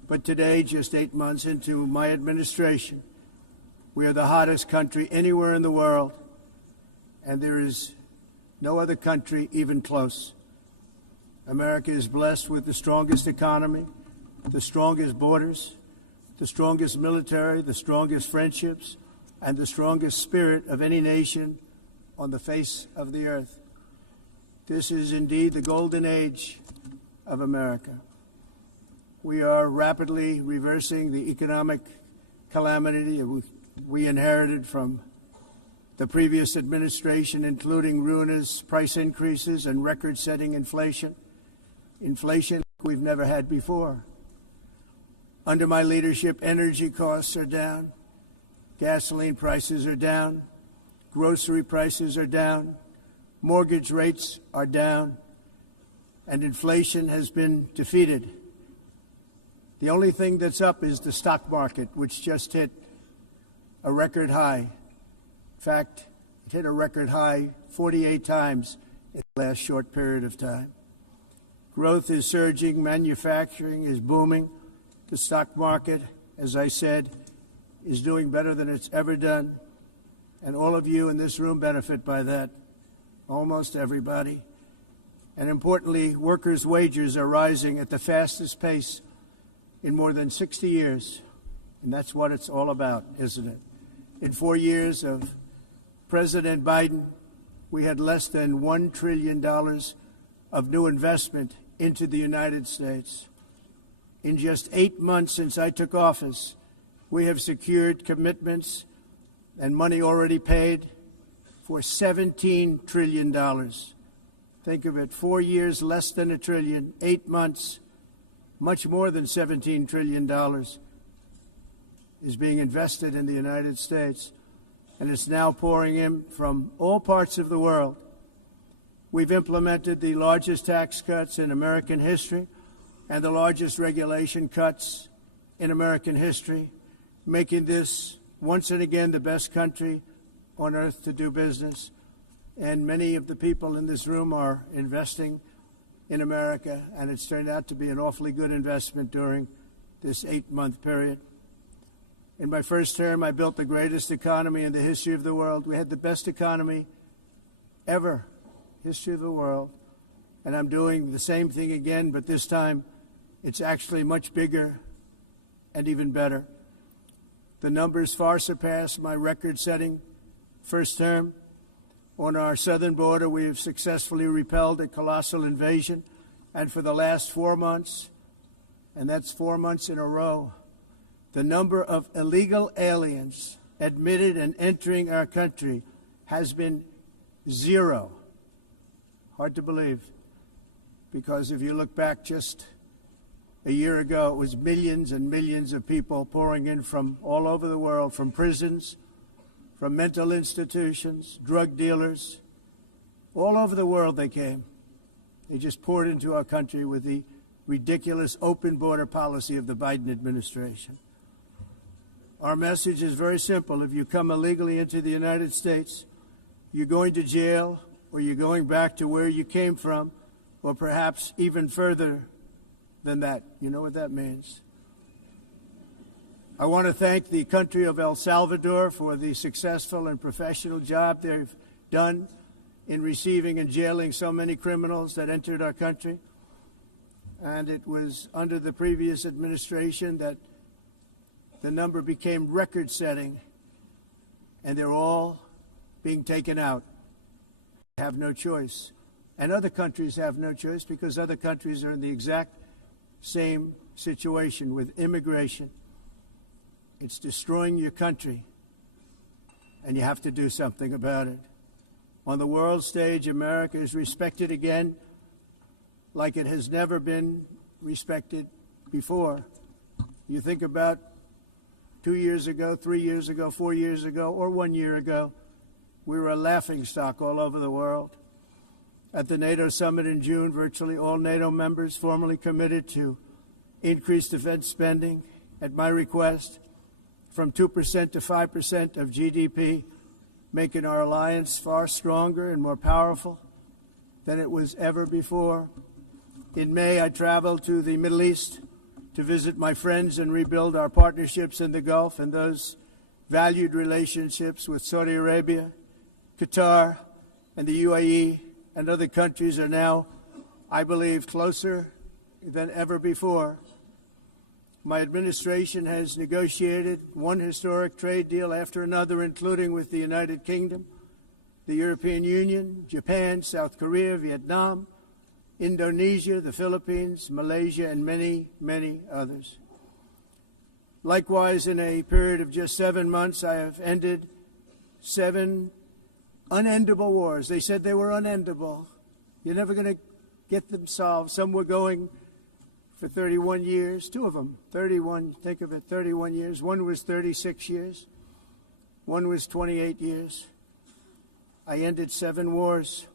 but today, just 8 months into my administration, we are the hottest country anywhere in the world, and there is no other country even close. America is blessed with the strongest economy, the strongest borders, the strongest military, the strongest friendships, and the strongest spirit of any nation on the face of the earth. This is indeed the golden age of America. We are rapidly reversing the economic calamity we inherited from the previous administration, including ruinous price increases and record-setting inflation we've never had before. Under my leadership, energy costs are down, gasoline prices are down, grocery prices are down, mortgage rates are down, and inflation has been defeated. The only thing that's up is the stock market, which just hit a record high. In fact, it hit a record high 48 times in the last short period of time. Growth is surging, manufacturing is booming. The stock market, as I said, is doing better than it's ever done. And all of you in this room benefit by that, almost everybody. And importantly, workers' wages are rising at the fastest pace in more than 60 years. And that's what it's all about, isn't it? In 4 years of President Biden, we had less than $1 trillion of new investment into the United States. In just 8 months since I took office, we have secured commitments and money already paid for $17 trillion. Think of it, 4 years, less than $1 trillion, 8 months, much more than $17 trillion is being invested in the United States, and it's now pouring in from all parts of the world. We've implemented the largest tax cuts in American history and the largest regulation cuts in American history, making this once and again the best country on earth to do business. And many of the people in this room are investing in America, and it's turned out to be an awfully good investment during this 8-month period. In my first term, I built the greatest economy in the history of the world. We had the best economy ever, history of the world. And I'm doing the same thing again, but this time it's actually much bigger and even better. The numbers far surpass my record-setting first term. On our southern border, we have successfully repelled a colossal invasion. And for the last 4 months, and that's 4 months in a row, the number of illegal aliens admitted and entering our country has been 0. Hard to believe, because if you look back just a year ago, it was millions and millions of people pouring in from all over the world, from prisons, from mental institutions, drug dealers. All over the world they came. They just poured into our country with the ridiculous open border policy of the Biden administration. Our message is very simple. If you come illegally into the United States, you're going to jail, or you're going back to where you came from, or perhaps even further than that. You know what that means. I want to thank the country of El Salvador for the successful and professional job they've done in receiving and jailing so many criminals that entered our country. And it was under the previous administration that the number became record-setting, and they're all being taken out. They have no choice. And other countries have no choice, because other countries are in the exact same situation with immigration. It's destroying your country, and you have to do something about it. On the world stage, America is respected again like it has never been respected before. You think about 2 years ago, 3 years ago, 4 years ago, or 1 year ago, we were a laughingstock all over the world. At the NATO summit in June, virtually all NATO members formally committed to increase defense spending at my request from 2% to 5% of GDP, making our alliance far stronger and more powerful than it was ever before. In May, I traveled to the Middle East to visit my friends and rebuild our partnerships in the Gulf and those valued relationships with Saudi Arabia, Qatar, and the UAE and other countries are now, I believe, closer than ever before. My administration has negotiated one historic trade deal after another, including with the United Kingdom, the European Union, Japan, South Korea, Vietnam, Indonesia, the Philippines, Malaysia, and many, many others. Likewise, in a period of just 7 months, I have ended 7 unendable wars. They said they were unendable. You're never going to get them solved. Some were going for 31 years, 2 of them, 31, think of it, 31 years. One was 36 years. One was 28 years. I ended 7 wars.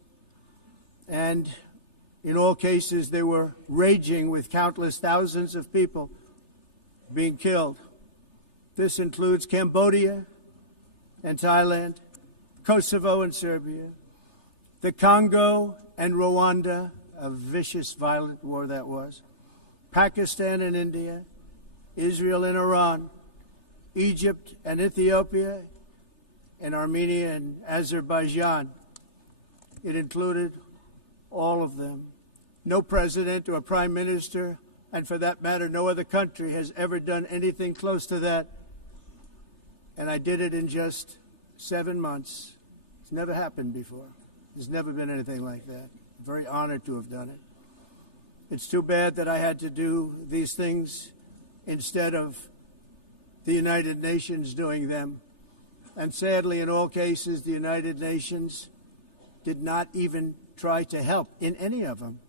And in all cases, they were raging with countless thousands of people being killed. This includes Cambodia and Thailand, Kosovo and Serbia, the Congo and Rwanda, a vicious, violent war that was, Pakistan and India, Israel and Iran, Egypt and Ethiopia, and Armenia and Azerbaijan. It included all of them. No president or prime minister, and for that matter, no other country has ever done anything close to that. And I did it in just 7 months. It's never happened before. There's never been anything like that. I'm very honored to have done it. It's too bad that I had to do these things instead of the United Nations doing them. And sadly, in all cases, the United Nations did not even try to help in any of them.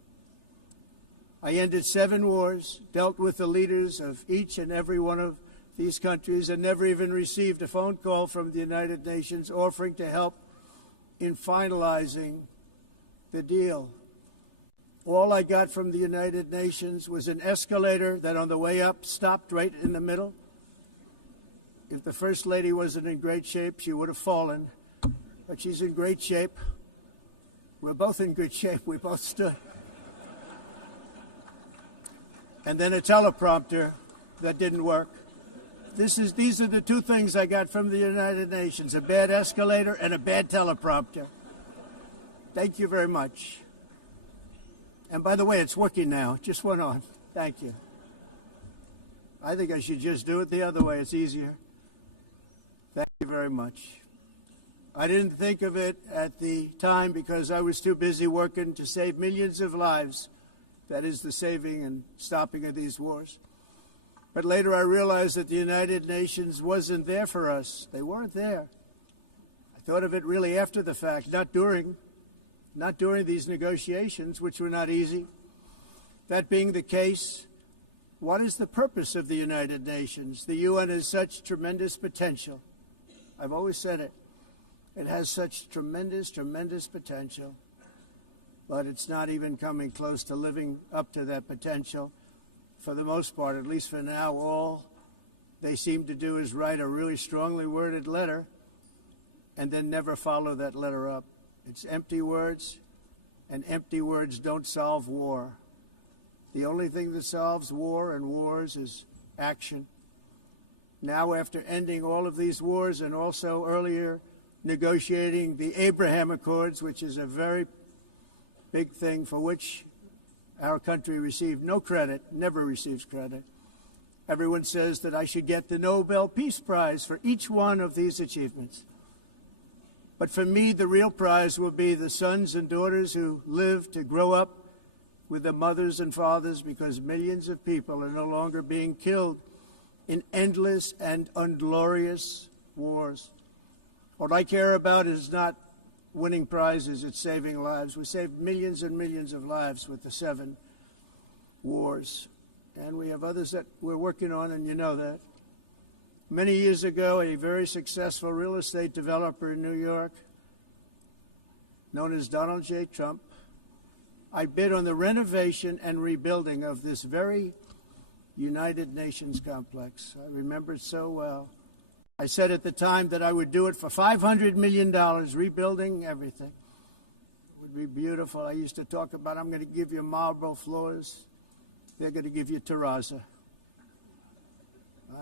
I ended 7 wars, dealt with the leaders of each and every one of these countries, and never even received a phone call from the United Nations offering to help in finalizing the deal. All I got from the United Nations was an escalator that on the way up stopped right in the middle. If the First Lady wasn't in great shape, she would have fallen. But she's in great shape. We're both in good shape. We both stood. And then a teleprompter that didn't work. These are the 2 things I got from the United Nations, a bad escalator and a bad teleprompter. Thank you very much. And by the way, it's working now. It just went on. Thank you. I think I should just do it the other way. It's easier. Thank you very much. I didn't think of it at the time because I was too busy working to save millions of lives. That is the saving and stopping of these wars. But later I realized that the United Nations wasn't there for us. They weren't there. I thought of it really after the fact, not during these negotiations, which were not easy. That being the case, what is the purpose of the United Nations? The UN has such tremendous potential. I've always said it. It has such tremendous, tremendous potential, but it's not even coming close to living up to that potential. For the most part, at least for now, all they seem to do is write a really strongly worded letter and then never follow that letter up. It's empty words, and empty words don't solve war. The only thing that solves war and wars is action. Now, after ending all of these wars and also earlier negotiating the Abraham Accords, which is a very big thing for which our country received no credit, never receives credit. Everyone says that I should get the Nobel Peace Prize for each one of these achievements. But for me, the real prize will be the sons and daughters who live to grow up with the mothers and fathers, because millions of people are no longer being killed in endless and unglorious wars. What I care about is not winning prizes, it's saving lives. We saved millions and millions of lives with the 7 wars. and we have others that we're working on, and you know that. Many years ago, a very successful real estate developer in New York, known as Donald J. Trump, I bid on the renovation and rebuilding of this very United Nations complex. I remember it so well. I said at the time that I would do it for $500 million, rebuilding everything. It would be beautiful. I used to talk about, I'm going to give you marble floors. They're going to give you terrazzo.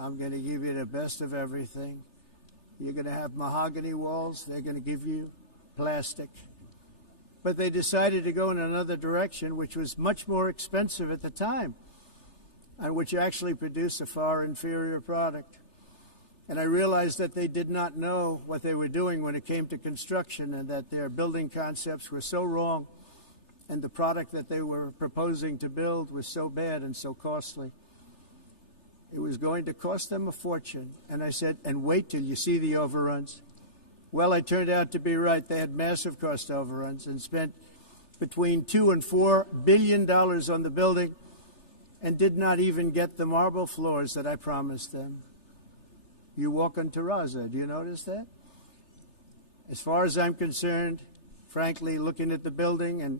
I'm going to give you the best of everything. You're going to have mahogany walls. They're going to give you plastic. But they decided to go in another direction, which was much more expensive at the time, and which actually produced a far inferior product. And I realized that they did not know what they were doing when it came to construction, and that their building concepts were so wrong, and the product that they were proposing to build was so bad and so costly. It was going to cost them a fortune. And I said, and wait till you see the overruns. Well, I turned out to be right. They had massive cost overruns and spent between $2 and $4 billion on the building and did not even get the marble floors that I promised them. You walk on terrazzo. Do you notice that? As far as I'm concerned, frankly, looking at the building and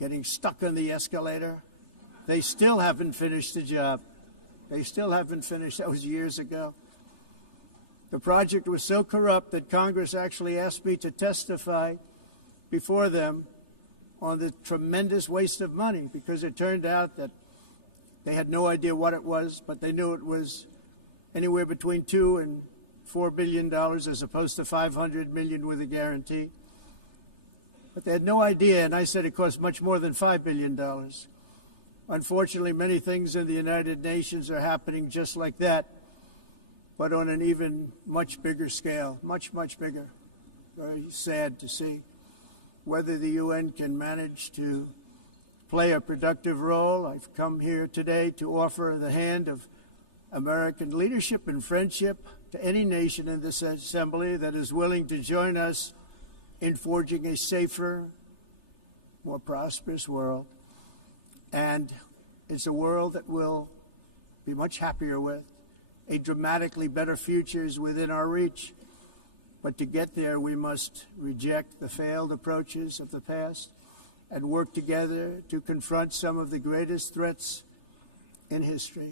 getting stuck on the escalator, they still haven't finished the job. They still haven't finished. That was years ago. The project was so corrupt that Congress actually asked me to testify before them on the tremendous waste of money, because it turned out that they had no idea what it was, but they knew it was anywhere between $2 and $4 billion as opposed to $500 million with a guarantee. But they had no idea, and I said it cost much more than $5 billion. Unfortunately, many things in the United Nations are happening just like that, but on an even much bigger scale, much, much bigger. Very sad to see. Whether the UN can manage to play a productive role, I've come here today to offer the hand of American leadership and friendship to any nation in this assembly that is willing to join us in forging a safer, more prosperous world. And it's a world that we'll be much happier with. A dramatically better future is within our reach. But to get there, we must reject the failed approaches of the past and work together to confront some of the greatest threats in history.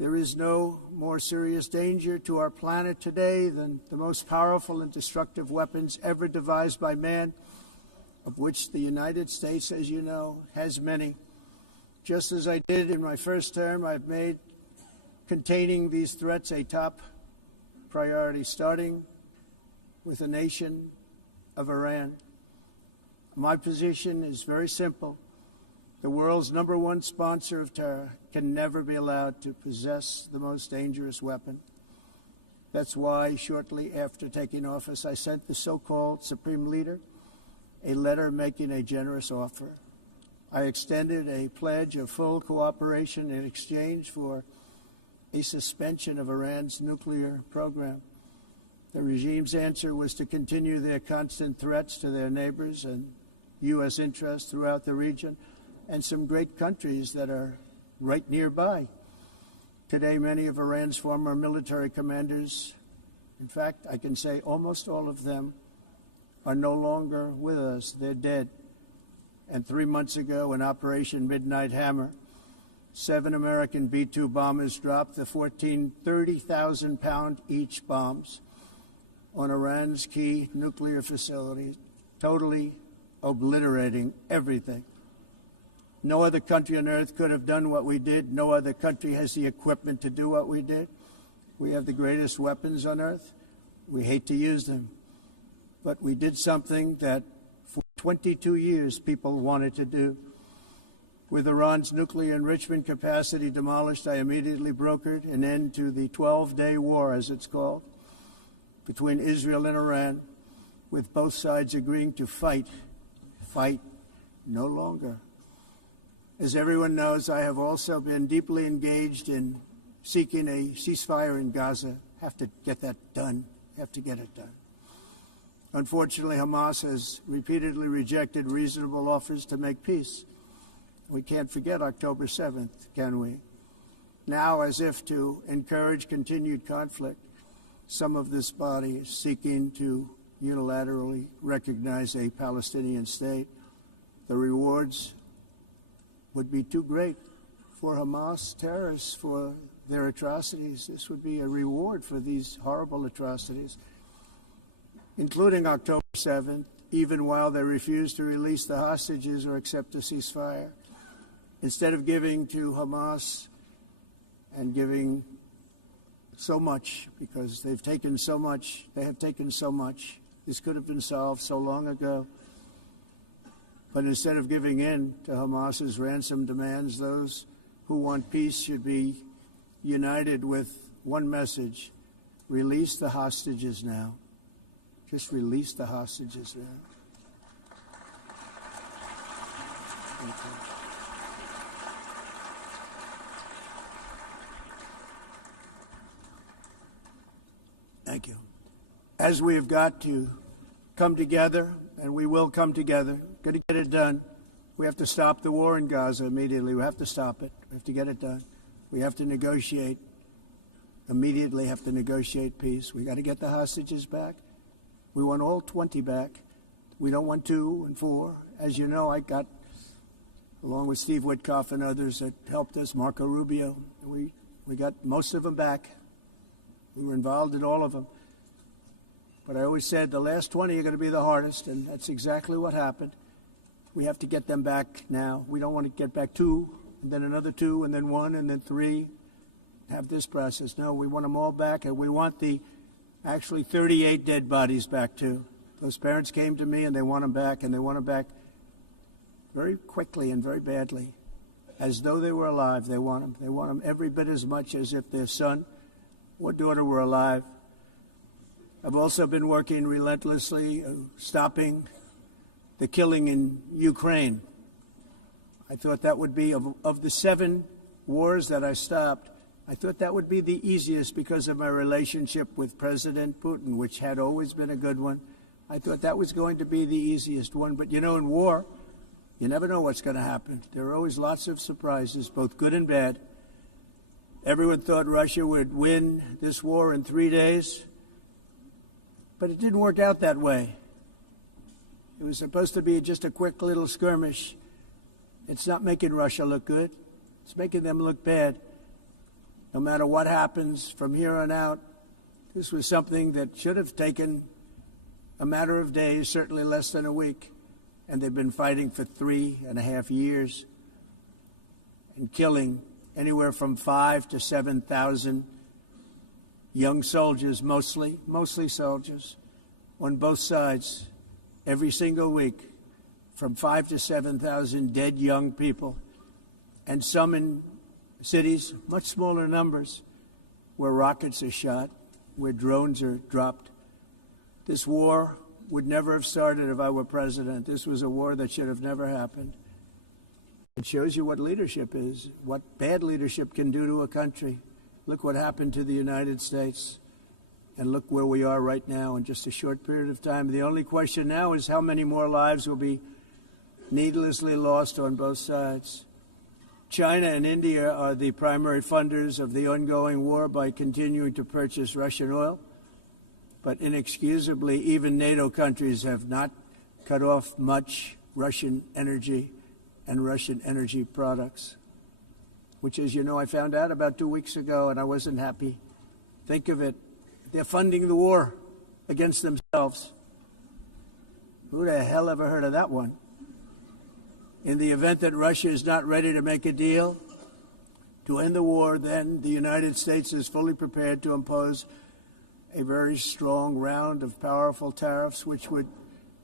There is no more serious danger to our planet today than the most powerful and destructive weapons ever devised by man, of which the United States, as you know, has many. Just as I did in my first term, I've made containing these threats a top priority, starting with the nation of Iran. My position is very simple. The world's #1 sponsor of terror can never be allowed to possess the most dangerous weapon. That's why, shortly after taking office, I sent the so-called Supreme Leader a letter making a generous offer. I extended a pledge of full cooperation in exchange for a suspension of Iran's nuclear program. The regime's answer was to continue their constant threats to their neighbors and U.S. interests throughout the region and some great countries that are right nearby. Today, many of Iran's former military commanders, in fact, I can say almost all of them, are no longer with us. They're dead. And 3 months ago, in Operation Midnight Hammer, 7 American B-2 bombers dropped the 14 30,000-pound each bombs on Iran's key nuclear facilities, totally obliterating everything. No other country on earth could have done what we did. No other country has the equipment to do what we did. We have the greatest weapons on earth. We hate to use them. But we did something that for 22 years people wanted to do. With Iran's nuclear enrichment capacity demolished, I immediately brokered an end to the 12-day war, as it's called, between Israel and Iran, with both sides agreeing to fight no longer. As everyone knows, I have also been deeply engaged in seeking a ceasefire in Gaza. Have to get that done. Have to get it done. Unfortunately, Hamas has repeatedly rejected reasonable offers to make peace. We can't forget October 7th, can we? Now, as if to encourage continued conflict, some of this body is seeking to unilaterally recognize a Palestinian state. The rewards would be too great for Hamas terrorists for their atrocities. This would be a reward for these horrible atrocities, including October 7th, even while they refuse to release the hostages or accept a ceasefire. Instead of giving to Hamas and giving so much, because they've taken so much, they have taken so much. This could have been solved so long ago. But instead of giving in to Hamas's ransom demands, those who want peace should be united with one message: release the hostages now. Just release the hostages now. Thank you. Thank you. As we have got to come together, and we will come together, got to get it done. We have to stop the war in Gaza immediately. We have to stop it. We have to get it done. We have to negotiate, immediately have to negotiate peace. We got to get the hostages back. We want all 20 back. We don't want 2 and 4. As you know, I got, along with Steve Witkoff and others that helped us, Marco Rubio, we got most of them back. We were involved in all of them. But I always said the last 20 are going to be the hardest, and that's exactly what happened. We have to get them back now. We don't want to get back 2, and then another 2, and then 1, and then 3. Have this process. No, we want them all back, and we want the actually 38 dead bodies back too. Those parents came to me, and they want them back, and they want them back very quickly and very badly, as though they were alive. They want them. They want them every bit as much as if their son or daughter were alive. I've also been working relentlessly, stopping the killing in Ukraine. I thought that would be, of the 7 wars that I stopped, I thought that would be the easiest because of my relationship with President Putin, which had always been a good one. I thought that was going to be the easiest one. But, you know, in war, you never know what's going to happen. There are always lots of surprises, both good and bad. Everyone thought Russia would win this war in 3 days, but it didn't work out that way. It was supposed to be just a quick little skirmish. It's not making Russia look good. It's making them look bad. No matter what happens from here on out, this was something that should have taken a matter of days, certainly less than a week. And they've been fighting for 3.5 years and killing anywhere from 5,000 to 7,000 young soldiers, mostly soldiers, on both sides, every single week, from 5,000 to 7,000 dead young people, and some in cities, much smaller numbers, where rockets are shot, where drones are dropped. This war would never have started if I were president. This was a war that should have never happened. It shows you what leadership is, what bad leadership can do to a country. Look what happened to the United States, and look where we are right now in just a short period of time. The only question now is how many more lives will be needlessly lost on both sides. China and India are the primary funders of the ongoing war by continuing to purchase Russian oil. But inexcusably, even NATO countries have not cut off much Russian energy and Russian energy products, which, as you know, I found out about 2 weeks ago, and I wasn't happy. Think of it. They're funding the war against themselves. Who the hell ever heard of that one? In the event that Russia is not ready to make a deal to end the war, then the United States is fully prepared to impose a very strong round of powerful tariffs, which would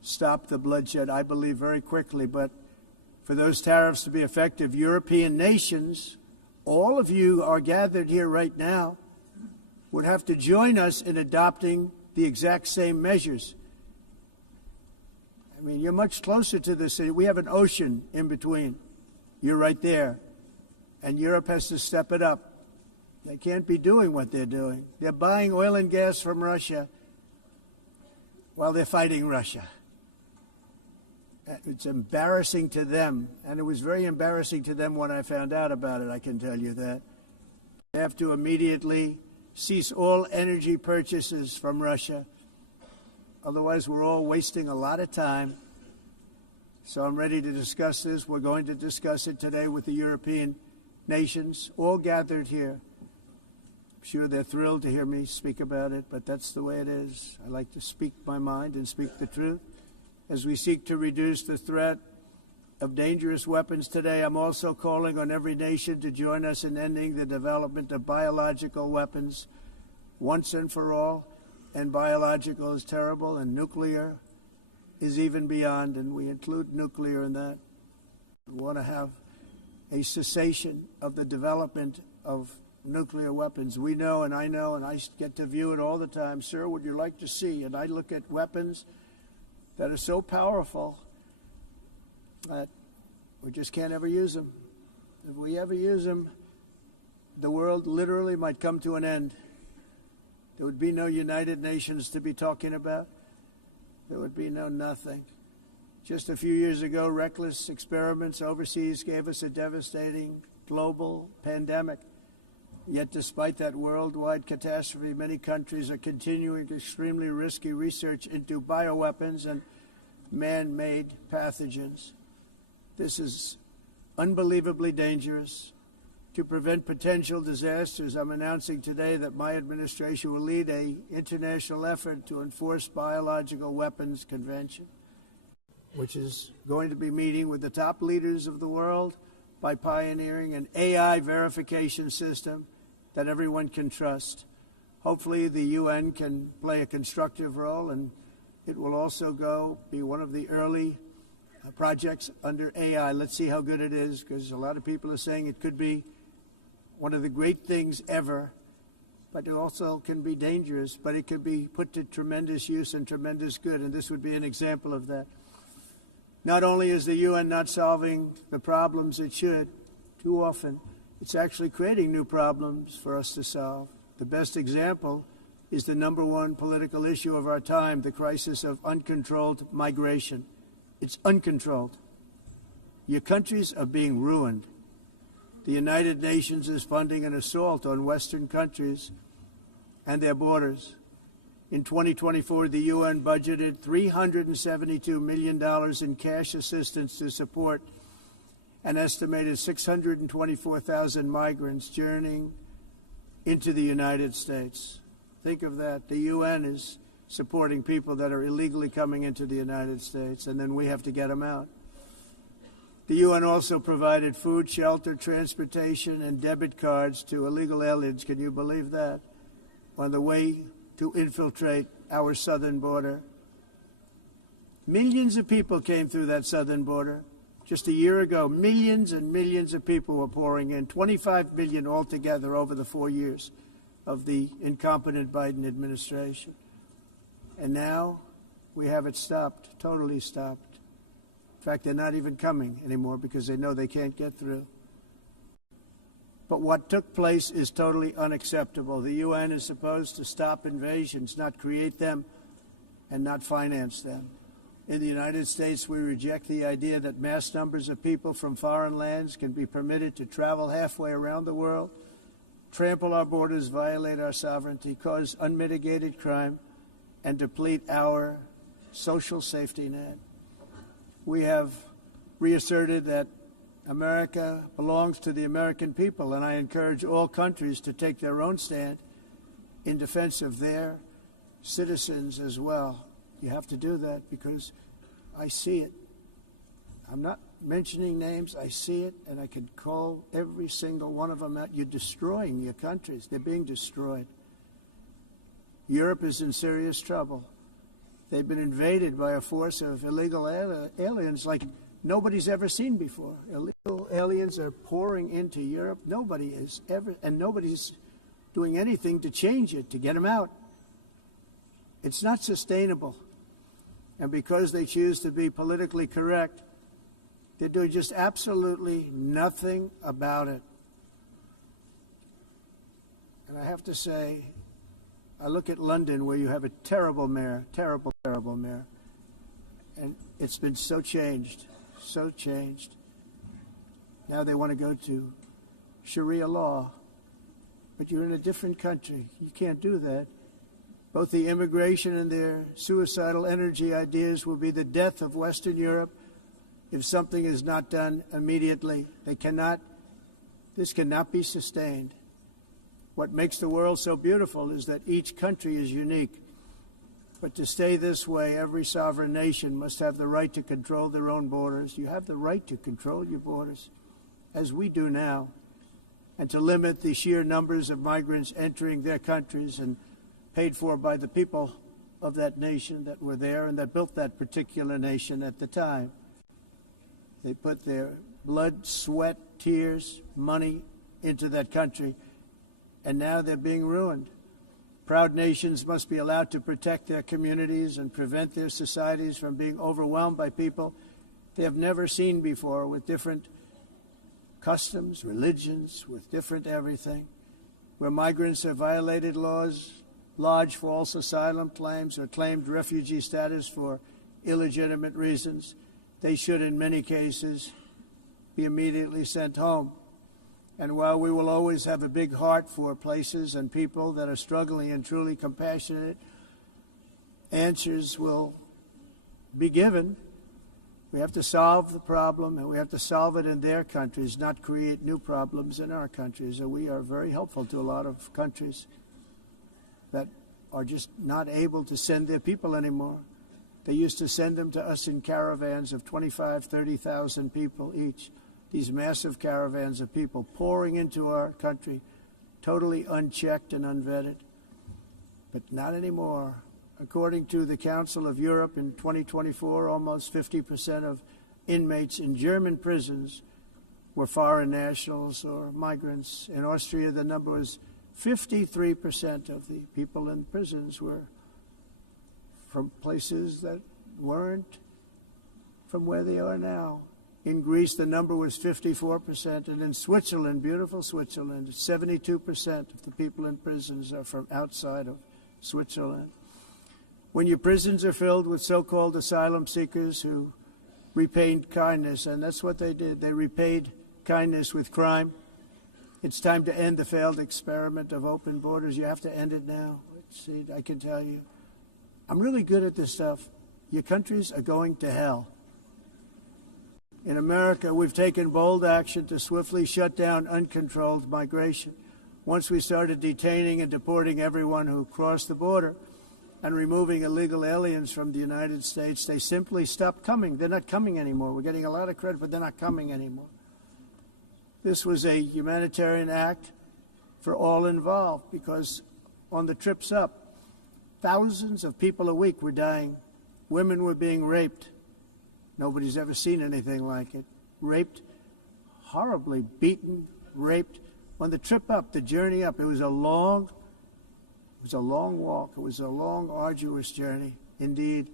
stop the bloodshed, I believe, very quickly. But for those tariffs to be effective, European nations, all of you are gathered here right now, would have to join us in adopting the exact same measures. I mean, you're much closer to the city. We have an ocean in between. You're right there. And Europe has to step it up. They can't be doing what they're doing. They're buying oil and gas from Russia while they're fighting Russia. It's embarrassing to them, and it was very embarrassing to them when I found out about it, I can tell you that. They have to immediately cease all energy purchases from Russia. Otherwise, we're all wasting a lot of time. So I'm ready to discuss this. We're going to discuss it today with the European nations, all gathered here. I'm sure they're thrilled to hear me speak about it, but that's the way it is. I like to speak my mind and speak the truth. As we seek to reduce the threat of dangerous weapons today, I'm also calling on every nation to join us in ending the development of biological weapons once and for all. And biological is terrible, and nuclear is even beyond, and we include nuclear in that. We want to have a cessation of the development of nuclear weapons. We know, and I get to view it all the time. Sir, would you like to see? And I look at weapons that are so powerful that we just can't ever use them. If we ever use them, the world literally might come to an end. There would be no United Nations to be talking about. There would be no nothing. Just a few years ago, reckless experiments overseas gave us a devastating global pandemic. Yet despite that worldwide catastrophe, many countries are continuing extremely risky research into bioweapons and man-made pathogens. This is unbelievably dangerous. To prevent potential disasters, I'm announcing today that my administration will lead an international effort to enforce biological weapons convention, which is going to be meeting with the top leaders of the world by pioneering an AI verification system that everyone can trust. Hopefully the UN can play a constructive role, and it will also be one of the early projects under AI. Let's see how good it is, because a lot of people are saying it could be one of the great things ever, but it also can be dangerous, but it could be put to tremendous use and tremendous good, and this would be an example of that. Not only is the UN not solving the problems it should, too often, it's actually creating new problems for us to solve. The best example is the number one political issue of our time, the crisis of uncontrolled migration. It's uncontrolled. Your countries are being ruined. The United Nations is funding an assault on Western countries and their borders. In 2024, the UN budgeted $372 million in cash assistance to support an estimated 624,000 migrants journeying into the United States. Think of that. The UN is supporting people that are illegally coming into the United States, and then we have to get them out. The UN also provided food, shelter, transportation, and debit cards to illegal aliens. Can you believe that? On the way to infiltrate our southern border. Millions of people came through that southern border. Just a year ago, millions and millions of people were pouring in, 25 million altogether over the 4 years of the incompetent Biden administration. And now we have it stopped, totally stopped. In fact, they're not even coming anymore because they know they can't get through. But what took place is totally unacceptable. The UN is supposed to stop invasions, not create them and not finance them. In the United States, we reject the idea that mass numbers of people from foreign lands can be permitted to travel halfway around the world, trample our borders, violate our sovereignty, cause unmitigated crime, and deplete our social safety net. We have reasserted that America belongs to the American people, and I encourage all countries to take their own stand in defense of their citizens as well. You have to do that because I see it. I'm not mentioning names. I see it, and I could call every single one of them out. You're destroying your countries. They're being destroyed. Europe is in serious trouble. They've been invaded by a force of illegal aliens like nobody's ever seen before. Illegal aliens are pouring into Europe. Nobody is ever, and nobody's doing anything to change it, to get them out. It's not sustainable. And because they choose to be politically correct, they're doing just absolutely nothing about it. And I have to say, I look at London, where you have a terrible mayor, terrible mayor. And it's been so changed, so changed. Now they want to go to Sharia law, but you're in a different country. You can't do that. Both the immigration and their suicidal energy ideas will be the death of Western Europe if something is not done immediately. This cannot be sustained. What makes the world so beautiful is that each country is unique. But to stay this way, every sovereign nation must have the right to control their own borders. You have the right to control your borders, as we do now, and to limit the sheer numbers of migrants entering their countries and paid for by the people of that nation that were there and that built that particular nation at the time. They put their blood, sweat, tears, money into that country, and now they're being ruined. Proud nations must be allowed to protect their communities and prevent their societies from being overwhelmed by people they have never seen before, with different customs, religions, with different everything. Where migrants have violated laws, lodged false asylum claims, or claimed refugee status for illegitimate reasons, they should, in many cases, be immediately sent home. And while we will always have a big heart for places and people that are struggling and truly compassionate, answers will be given. We have to solve the problem, and we have to solve it in their countries, not create new problems in our countries. And we are very helpful to a lot of countries that are just not able to send their people anymore. They used to send them to us in caravans of 25,000, 30,000 people each. These massive caravans of people pouring into our country, totally unchecked and unvetted. But not anymore. According to the Council of Europe in 2024, almost 50% of inmates in German prisons were foreign nationals or migrants. In Austria, the number was 53% of the people in prisons were from places that weren't from where they are now. In Greece, the number was 54%, and in Switzerland, beautiful Switzerland, 72% of the people in prisons are from outside of Switzerland. When your prisons are filled with so-called asylum seekers who repaid kindness, and that's what they did, they repaid kindness with crime, it's time to end the failed experiment of open borders. You have to end it now. See, I can tell you, I'm really good at this stuff. Your countries are going to hell. In America, we've taken bold action to swiftly shut down uncontrolled migration. Once we started detaining and deporting everyone who crossed the border and removing illegal aliens from the United States, they simply stopped coming. They're not coming anymore. We're getting a lot of credit, but they're not coming anymore. This was a humanitarian act for all involved, because on the trips up, thousands of people a week were dying. Women were being raped. Nobody's ever seen anything like it. Raped, horribly beaten, raped. On the trip up, the journey up, it was a long walk. It was a long, arduous journey, indeed.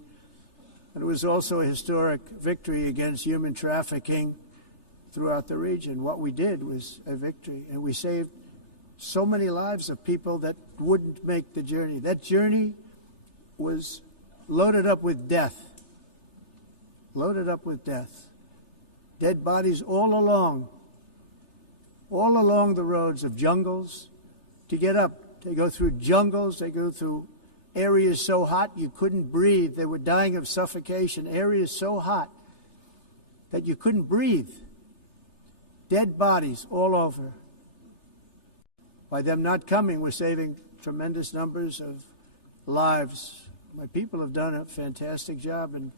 And it was also a historic victory against human trafficking throughout the region. What we did was a victory, and we saved so many lives of people that wouldn't make the journey. That journey was loaded up with death. Loaded up with death. Dead bodies all along the roads of jungles. To get up, they go through jungles, they go through areas so hot you couldn't breathe. They were dying of suffocation, areas so hot that you couldn't breathe. Dead bodies all over. By them not coming, we're saving tremendous numbers of lives. My people have done a fantastic job in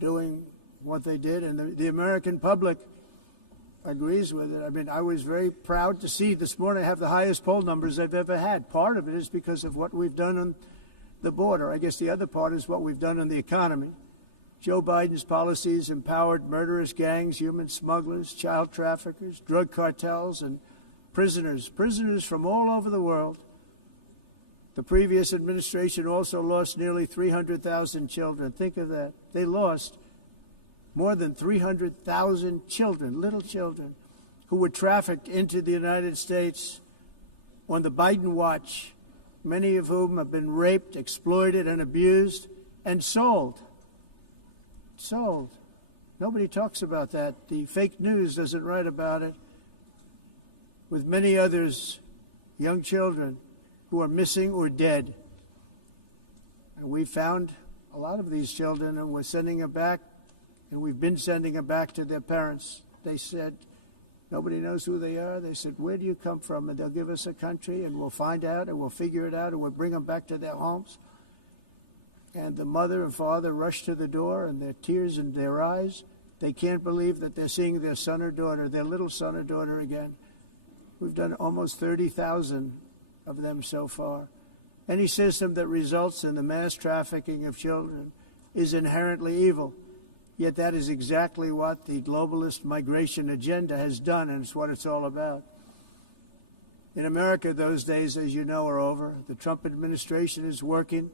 doing what they did, and the American public agrees with it. I mean, I was very proud to see this morning I have the highest poll numbers I've ever had. Part of it is because of what we've done on the border. I guess the other part is what we've done on the economy. Joe Biden's policies empowered murderous gangs, human smugglers, child traffickers, drug cartels, and prisoners from all over the world. The previous administration also lost nearly 300,000 children. Think of that. They lost more than 300,000 children, little children, who were trafficked into the United States on the Biden watch, many of whom have been raped, exploited, and abused, and sold. sold. Nobody talks about that. The fake news doesn't write about it. With many others, young children who are missing or dead. And we found a lot of these children, and we're sending them back, and we've been sending them back to their parents. They said, nobody knows who they are. They said, where do you come from? And they'll give us a country, and we'll find out, and we'll figure it out, and we'll bring them back to their homes. And the mother and father rush to the door, and their tears in their eyes. They can't believe that they're seeing their son or daughter, their little son or daughter again. We've done almost 30,000 of them so far. Any system that results in the mass trafficking of children is inherently evil. Yet that is exactly what the globalist migration agenda has done, and it's what it's all about. In America, those days, as you know, are over. The Trump administration is working,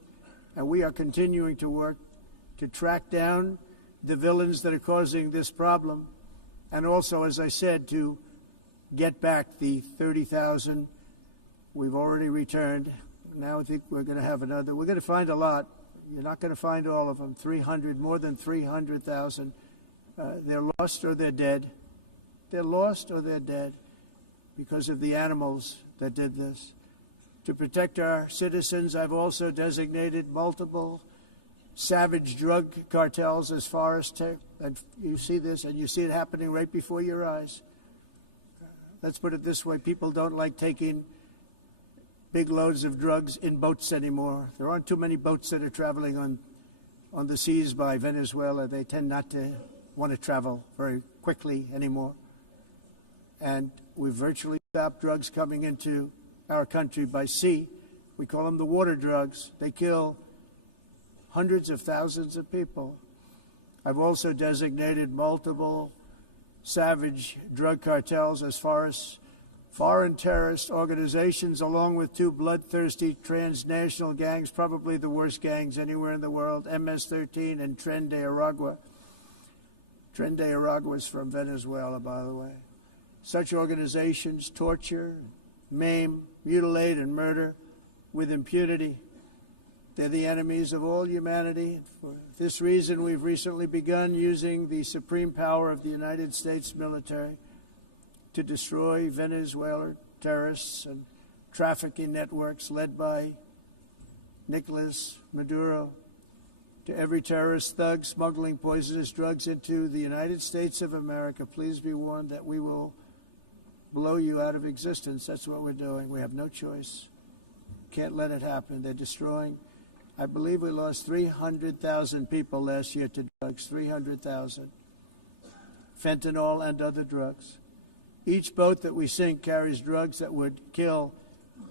and we are continuing to work to track down the villains that are causing this problem, and also, as I said, to get back the 30,000 we've already returned. Now I think we're going to have another. We're going to find a lot. You're not going to find all of them. 300, more than 300,000. They're lost or they're dead. They're lost or they're dead because of the animals that did this. To protect our citizens, I've also designated multiple savage drug cartels as far as and you see this, and you see it happening right before your eyes. Let's put it this way. People don't like taking big loads of drugs in boats anymore. There aren't too many boats that are traveling on the seas by Venezuela. They tend not to want to travel very quickly anymore. And we've virtually stopped drugs coming into our country by sea. We call them the water drugs. They kill hundreds of thousands of people. I've also designated multiple savage drug cartels as far as foreign terrorist organizations, along with two bloodthirsty transnational gangs, probably the worst gangs anywhere in the world, MS-13 and Tren de Aragua. Tren de Aragua is from Venezuela, by the way. Such organizations torture, maim, mutilate, and murder with impunity. They're the enemies of all humanity. For this reason, we've recently begun using the supreme power of the United States military to destroy Venezuelan terrorists and trafficking networks led by Nicolas Maduro. To every terrorist thug smuggling poisonous drugs into the United States of America, please be warned that we will blow you out of existence. That's what we're doing. We have no choice. Can't let it happen. They're destroying. I believe we lost 300,000 people last year to drugs, 300,000. Fentanyl and other drugs. Each boat that we sink carries drugs that would kill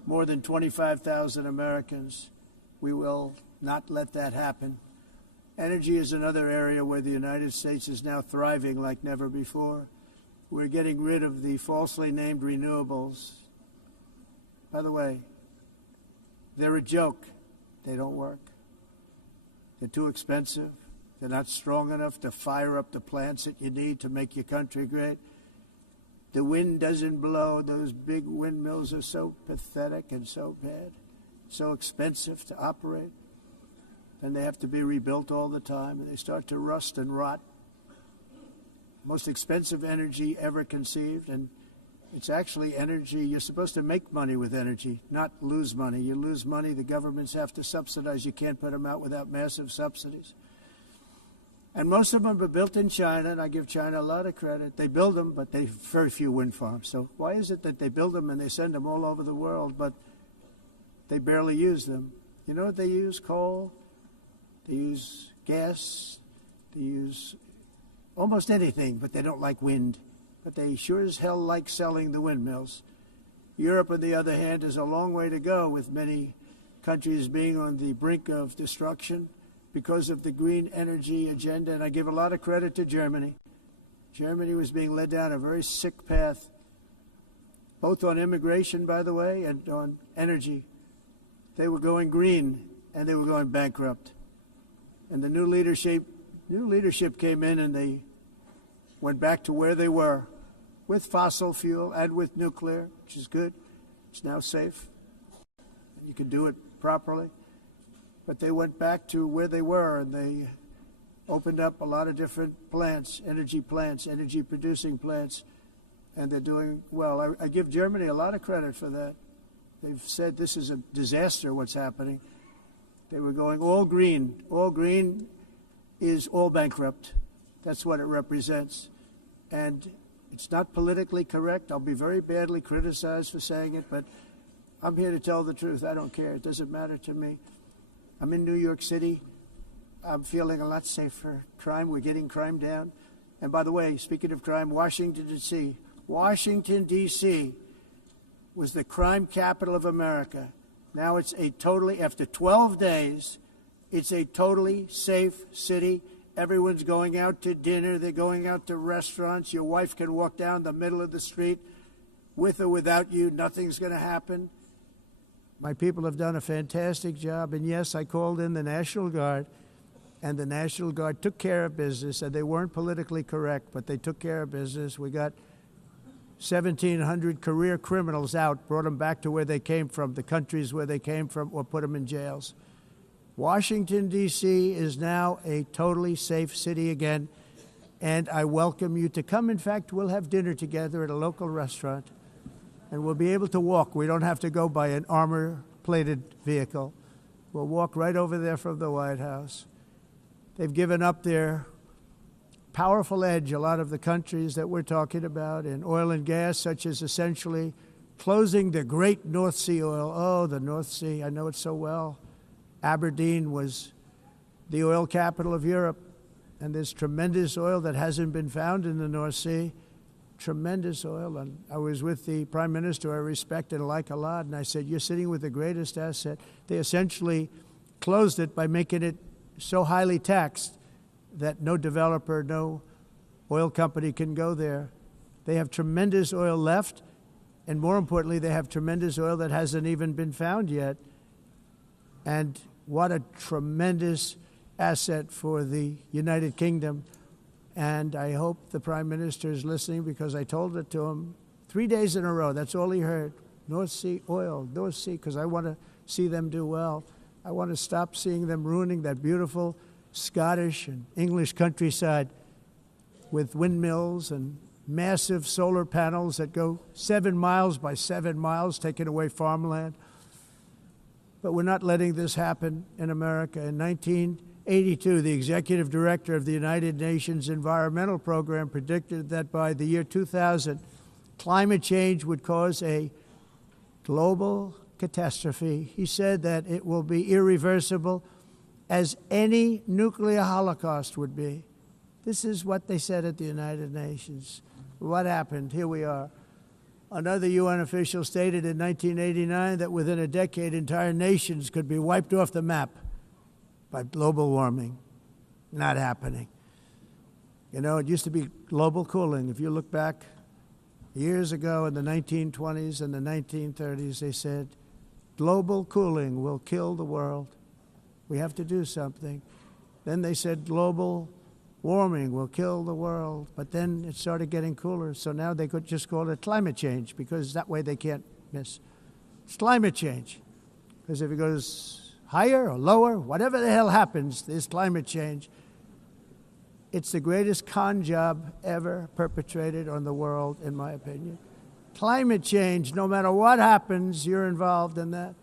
more than 25,000 Americans. We will not let that happen. Energy is another area where the United States is now thriving like never before. We're getting rid of the falsely named renewables. By the way, they're a joke. They don't work. They're too expensive. They're not strong enough to fire up the plants that you need to make your country great. The wind doesn't blow. Those big windmills are so pathetic and so bad, so expensive to operate. And they have to be rebuilt all the time, and they start to rust and rot. Most expensive energy ever conceived, and it's actually energy. You're supposed to make money with energy, not lose money. You lose money, the governments have to subsidize. You can't put them out without massive subsidies. And most of them are built in China, and I give China a lot of credit. They build them, but they very few wind farms. So why is it that they build them and they send them all over the world, but they barely use them? You know what they use? Coal. They use gas. They use almost anything, but they don't like wind. But they sure as hell like selling the windmills. Europe, on the other hand, is a long way to go, with many countries being on the brink of destruction because of the green energy agenda. And I give a lot of credit to Germany. Germany was being led down a very sick path, both on immigration, by the way, and on energy. They were going green, and they were going bankrupt. And the new leadership came in, and they went back to where they were, with fossil fuel and with nuclear, which is good. It's now safe. You can do it properly. But they went back to where they were, and they opened up a lot of different plants, energy producing plants, and they're doing well. I give Germany a lot of credit for that. They've said this is a disaster, what's happening. They were going all green. All green is all bankrupt. That's what it represents. And it's not politically correct. I'll be very badly criticized for saying it, but I'm here to tell the truth. I don't care. It doesn't matter to me. I'm in New York City. I'm feeling a lot safer. Crime, we're getting crime down. And by the way, speaking of crime, Washington, D.C. was the crime capital of America. Now it's after 12 days, it's a totally safe city. Everyone's going out to dinner. They're going out to restaurants. Your wife can walk down the middle of the street with or without you. Nothing's going to happen. My people have done a fantastic job. And yes, I called in the National Guard, and the National Guard took care of business. And they weren't politically correct, but they took care of business. We got 1,700 career criminals out, brought them back to where they came from, the countries where they came from, or put them in jails. Washington, D.C. is now a totally safe city again, and I welcome you to come. In fact, we'll have dinner together at a local restaurant, and we'll be able to walk. We don't have to go by an armor-plated vehicle. We'll walk right over there from the White House. They've given up their powerful edge, a lot of the countries that we're talking about, in oil and gas, such as essentially closing the great North Sea oil. Oh, the North Sea, I know it so well. Aberdeen was the oil capital of Europe, and there's tremendous oil that hasn't been found in the North Sea, tremendous oil. And I was with the Prime Minister I respect and like a lot, and I said, you're sitting with the greatest asset. They essentially closed it by making it so highly taxed that no developer, no oil company can go there. They have tremendous oil left, and more importantly, they have tremendous oil that hasn't even been found yet. And what a tremendous asset for the United Kingdom. And I hope the Prime Minister is listening, because I told it to him 3 days in a row. That's all he heard. North Sea oil, North Sea, because I want to see them do well. I want to stop seeing them ruining that beautiful Scottish and English countryside with windmills and massive solar panels that go 7 miles by 7 miles, taking away farmland. But we're not letting this happen in America. In 1982, the executive director of the United Nations Environmental Program predicted that by the year 2000, climate change would cause a global catastrophe. He said that it will be irreversible, as any nuclear holocaust would be. This is what they said at the United Nations. What happened? Here we are. Another UN official stated in 1989 that within a decade, entire nations could be wiped off the map by global warming. Not happening. You know, it used to be global cooling. If you look back years ago in the 1920s and the 1930s, they said, global cooling will kill the world. We have to do something. Then they said global warming will kill the world, but then it started getting cooler, so now they could just call it climate change, because that way they can't miss. It's climate change, because if it goes higher or lower, whatever the hell happens, there's climate change. It's the greatest con job ever perpetrated on the world, in my opinion. Climate change, no matter what happens, you're involved in that.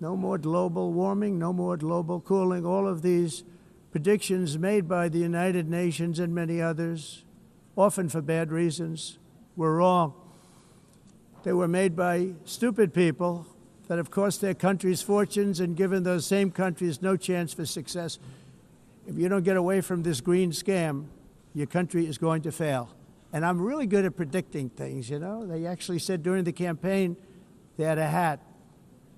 No more global warming, no more global cooling, all of these predictions made by the United Nations and many others, often for bad reasons, were wrong. They were made by stupid people that have cost their countries fortunes and given those same countries no chance for success. If you don't get away from this green scam, your country is going to fail. And I'm really good at predicting things, you know. They actually said during the campaign they had a hat,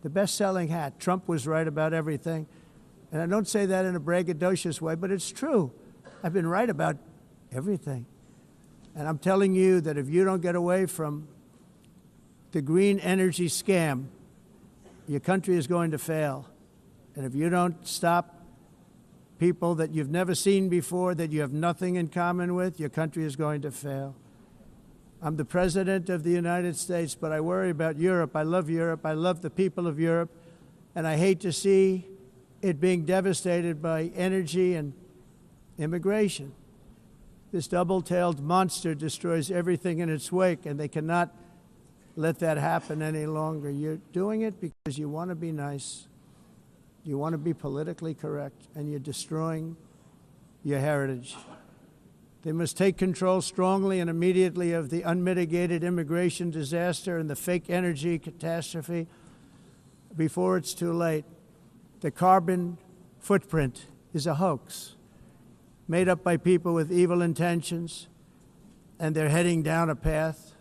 the best-selling hat. Trump was right about everything. And I don't say that in a braggadocious way, but it's true. I've been right about everything. And I'm telling you that if you don't get away from the green energy scam, your country is going to fail. And if you don't stop people that you've never seen before, that you have nothing in common with, your country is going to fail. I'm the President of the United States, but I worry about Europe. I love Europe. I love the people of Europe. And I hate to see it being devastated by energy and Immigration. This double-tailed monster destroys everything in its wake, and they cannot let that happen any longer. You're doing it because you want to be nice, you want to be politically correct, and you're destroying your heritage. They must take control strongly and immediately of the unmitigated immigration disaster and the fake energy catastrophe before it's too late. The carbon footprint is a hoax made up by people with evil intentions, and they're heading down a path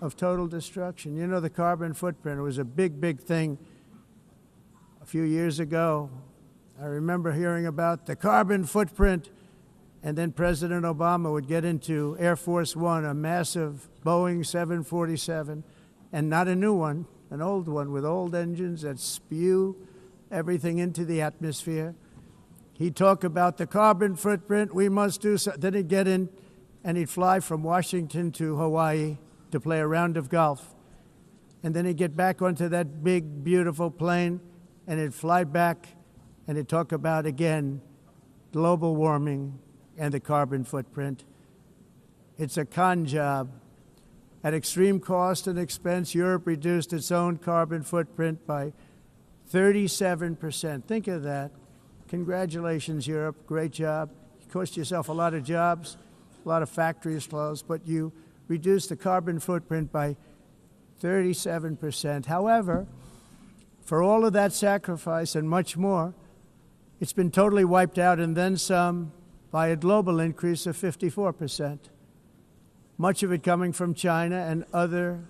of total destruction. You know, the carbon footprint, it was a big, big thing a few years ago. I remember hearing about the carbon footprint, and then President Obama would get into Air Force One, a massive Boeing 747, and not a new one, an old one with old engines that spew everything into the atmosphere. He'd talk about the carbon footprint, we must do so. Then he'd get in and he'd fly from Washington to Hawaii to play a round of golf. And then he'd get back onto that big, beautiful plane and he'd fly back and he'd talk about, again, global warming and the carbon footprint. It's a con job. At extreme cost and expense, Europe reduced its own carbon footprint by 37%. Think of that. Congratulations, Europe. Great job. You cost yourself a lot of jobs, a lot of factories closed, but you reduced the carbon footprint by 37%. However, for all of that sacrifice and much more, it's been totally wiped out and then some by a global increase of 54%. Much of it coming from China and other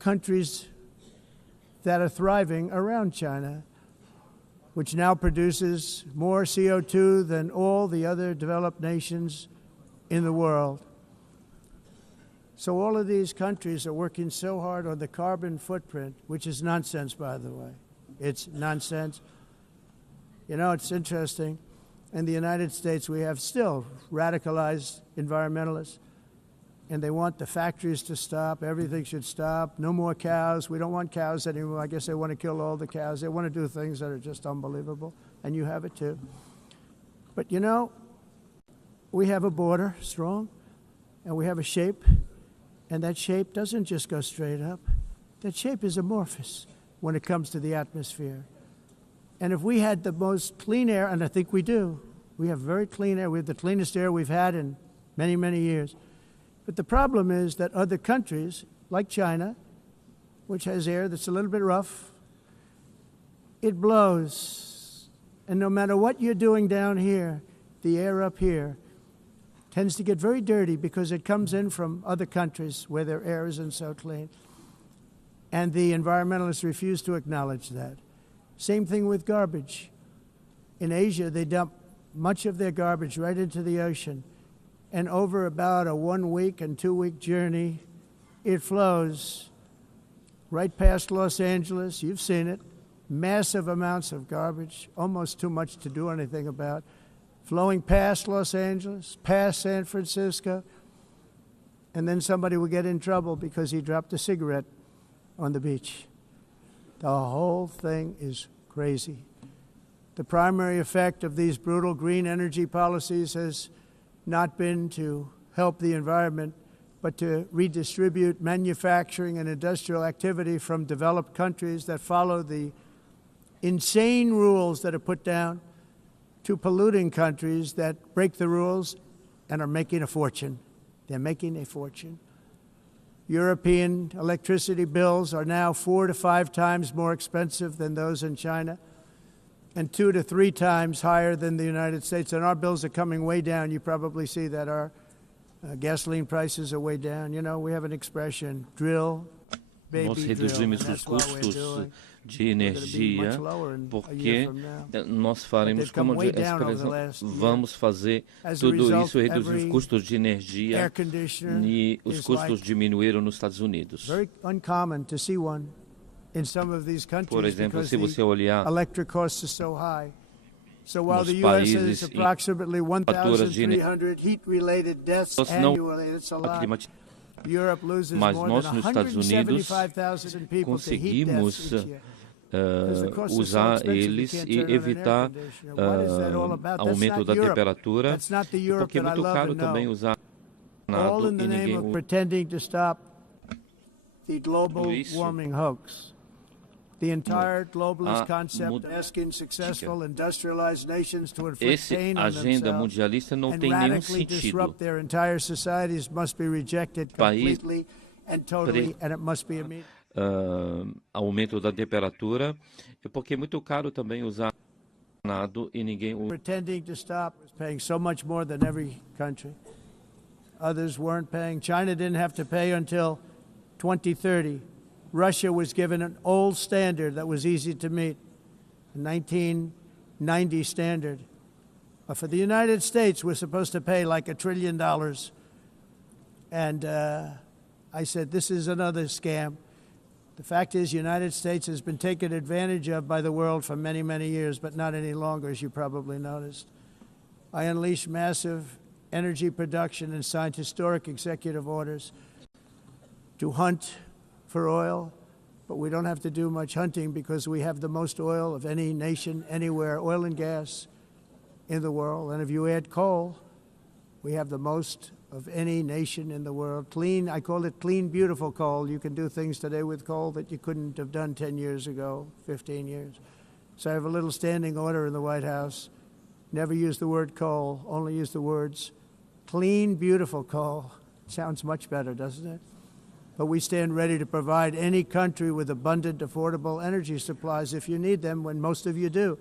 countries that are thriving around China, which now produces more CO2 than all the other developed nations in the world. So all of these countries are working so hard on the carbon footprint, which is nonsense, by the way. It's nonsense. You know, it's interesting. In the United States, we have still radicalized environmentalists, and they want the factories to stop. Everything should stop. No more cows. We don't want cows anymore. I guess they want to kill all the cows. They want to do things that are just unbelievable, and you have it too. But you know, we have a border, strong, and we have a shape, and that shape doesn't just go straight up. That shape is amorphous when it comes to the atmosphere. And if we had the most clean air, and I think we do, we have very clean air. We have the cleanest air we've had in many, many years. But the problem is that other countries, like China, which has air that's a little bit rough, it blows. And no matter what you're doing down here, the air up here tends to get very dirty because it comes in from other countries where their air isn't so clean. And the environmentalists refuse to acknowledge that. Same thing with garbage. In Asia, they dump much of their garbage right into the ocean. And over about a 1 week and 2 week journey, it flows right past Los Angeles. You've seen it. Massive amounts of garbage, almost too much to do anything about, flowing past Los Angeles, past San Francisco, and then somebody will get in trouble because he dropped a cigarette on the beach. The whole thing is crazy. The primary effect of these brutal green energy policies has not been to help the environment, but to redistribute manufacturing and industrial activity from developed countries that follow the insane rules that are put down to polluting countries that break the rules and are making a fortune. They're making a fortune. European electricity bills are now 4 to 5 times more expensive than those in China, and 2 to 3 times higher than the United States. And our bills are coming way down. You probably see that our gasoline prices are way down. You know, we have an expression, drill, baby, Nós drill. reduzimos os custos de energia porque nós faremos como expressão, vamos fazer tudo isso, reduzir os custos de energia, e os custos diminuíram nos Estados Unidos. Very uncommon to see one in some of these countries. Por exemplo, se você olhar electric costs are so high. So while nos the US has países approximately 1,300 heat-related deaths annually, that's a lot. Europe loses Mas more nós than nos Estados Unidos 175,000 people to heat deaths each year. usar eles e evitar aumento da temperatura, porque é muito caro também usar all in the e name ninguém of pretending to stop the global Luiz. warming hoax. The entire globalist concept asking successful industrialized nations to inflict Esse pain on agenda themselves mundialista não and tem nenhum radically sentido. disrupt their entire societies must be rejected completely and totally, and it must be immediate. Aumento da temperatura, porque é muito caro também usar nado e ninguém Pretending to stop was paying so much more than every country. Others weren't paying. China didn't have to pay until 2030. Russia was given an old standard that was easy to meet, a 1990 standard. For the United States, we're supposed to pay like $1 trillion. And I said, this is another scam. The fact is, the United States has been taken advantage of by the world for many, many years, but not any longer, as you probably noticed. I unleashed massive energy production and signed historic executive orders to hunt for oil, but we don't have to do much hunting because we have the most oil of any nation anywhere, oil and gas in the world. And if you add coal, we have the most of any nation in the world. Clean, I call it clean, beautiful coal. You can do things today with coal that you couldn't have done 10 years ago, 15 years. So I have a little standing order in the White House. Never use the word coal, only use the words clean, beautiful coal. Sounds much better, doesn't it? But we stand ready to provide any country with abundant, affordable energy supplies if you need them, when most of you do.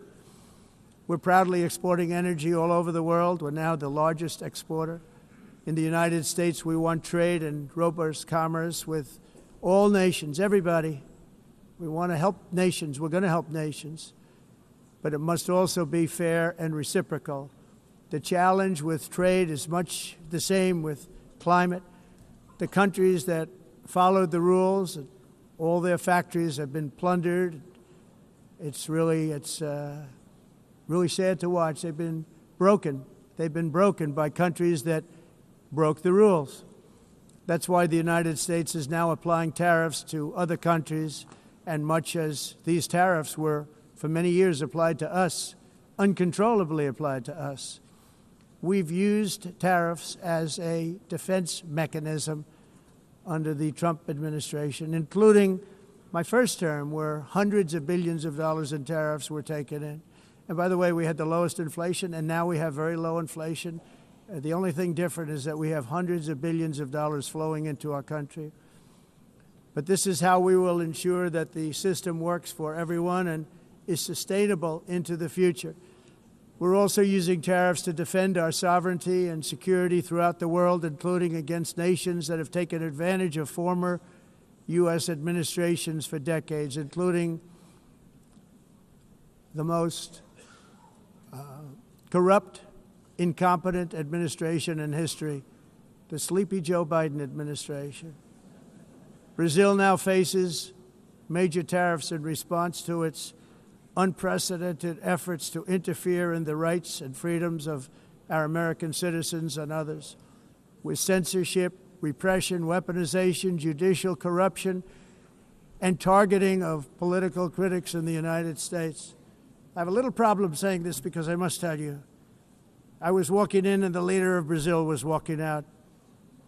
We're proudly exporting energy all over the world. We're now the largest exporter. In the United States, we want trade and robust commerce with all nations, everybody. We want to help nations. We're going to help nations. But it must also be fair and reciprocal. The challenge with trade is much the same with climate. The countries that followed the rules, all their factories have been plundered. It's really sad to watch. They've been broken. They've been broken by countries that broke the rules. That's why the United States is now applying tariffs to other countries, and much as these tariffs were for many years applied to us, uncontrollably applied to us. We've used tariffs as a defense mechanism under the Trump administration, including my first term, where hundreds of billions of dollars in tariffs were taken in. And by the way, we had the lowest inflation, and now we have very low inflation. The only thing different is that we have hundreds of billions of dollars flowing into our country. But this is how we will ensure that the system works for everyone and is sustainable into the future. We're also using tariffs to defend our sovereignty and security throughout the world, including against nations that have taken advantage of former U.S. administrations for decades, including the most corrupt, incompetent administration in history, the sleepy Joe Biden administration. Brazil now faces major tariffs in response to its unprecedented efforts to interfere in the rights and freedoms of our American citizens and others, with censorship, repression, weaponization, judicial corruption, and targeting of political critics in the United States. I have a little problem saying this because I must tell you, I was walking in and the leader of Brazil was walking out.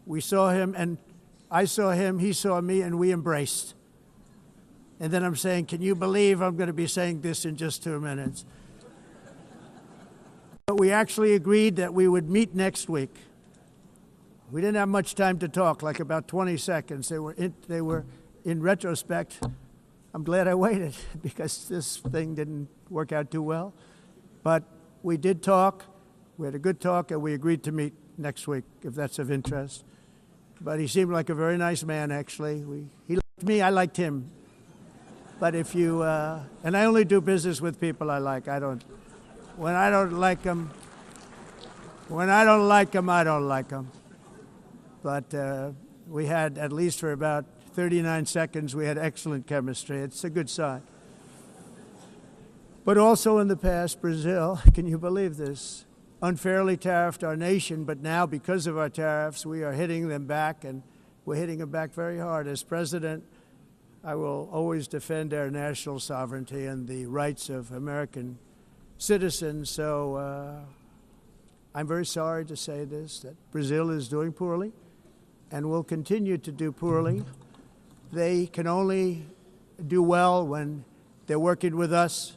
We saw him and I saw him, he saw me, and we embraced. And then I'm saying, can you believe I'm going to be saying this in just 2 minutes? But we actually agreed that we would meet next week. We didn't have much time to talk, like about 20 seconds. They were in retrospect, I'm glad I waited because this thing didn't work out too well. But we did talk. We had a good talk, and we agreed to meet next week, if that's of interest. But he seemed like a very nice man, actually. He liked me, I liked him. But if you, and I only do business with people I like. When I don't like them, I don't like them. But we had, at least for about 39 seconds, we had excellent chemistry. It's a good sign. But also in the past, Brazil, can you believe this, unfairly tariffed our nation, but now because of our tariffs, we are hitting them back, and we're hitting them back very hard. As President I will always defend our national sovereignty and the rights of American citizens. So I'm very sorry to say this, that Brazil is doing poorly and will continue to do poorly. They can only do well when they're working with us.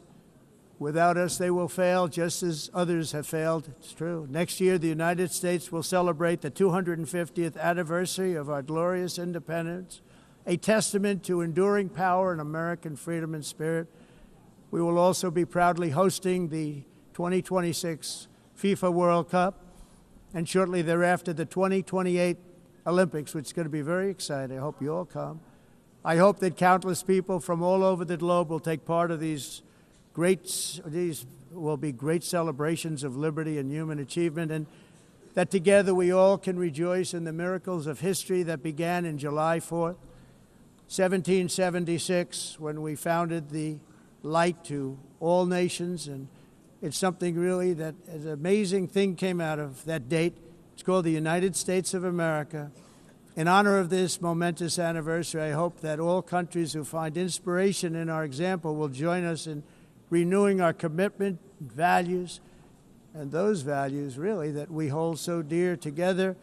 Without us, they will fail, just as others have failed. It's true. Next year, the United States will celebrate the 250th anniversary of our glorious independence, a testament to enduring power and American freedom and spirit. We will also be proudly hosting the 2026 FIFA World Cup, and shortly thereafter, the 2028 Olympics, which is going to be very exciting. I hope you all come. I hope that countless people from all over the globe will take part of these will be great celebrations of liberty and human achievement, and that together we all can rejoice in the miracles of history that began in July 4th, 1776, when we founded the light to all nations. And it's something really that an amazing thing came out of that date. It's called the United States of America. In honor of this momentous anniversary, I hope that all countries who find inspiration in our example will join us in renewing our commitment, values, and those values, really, that we hold so dear. Together,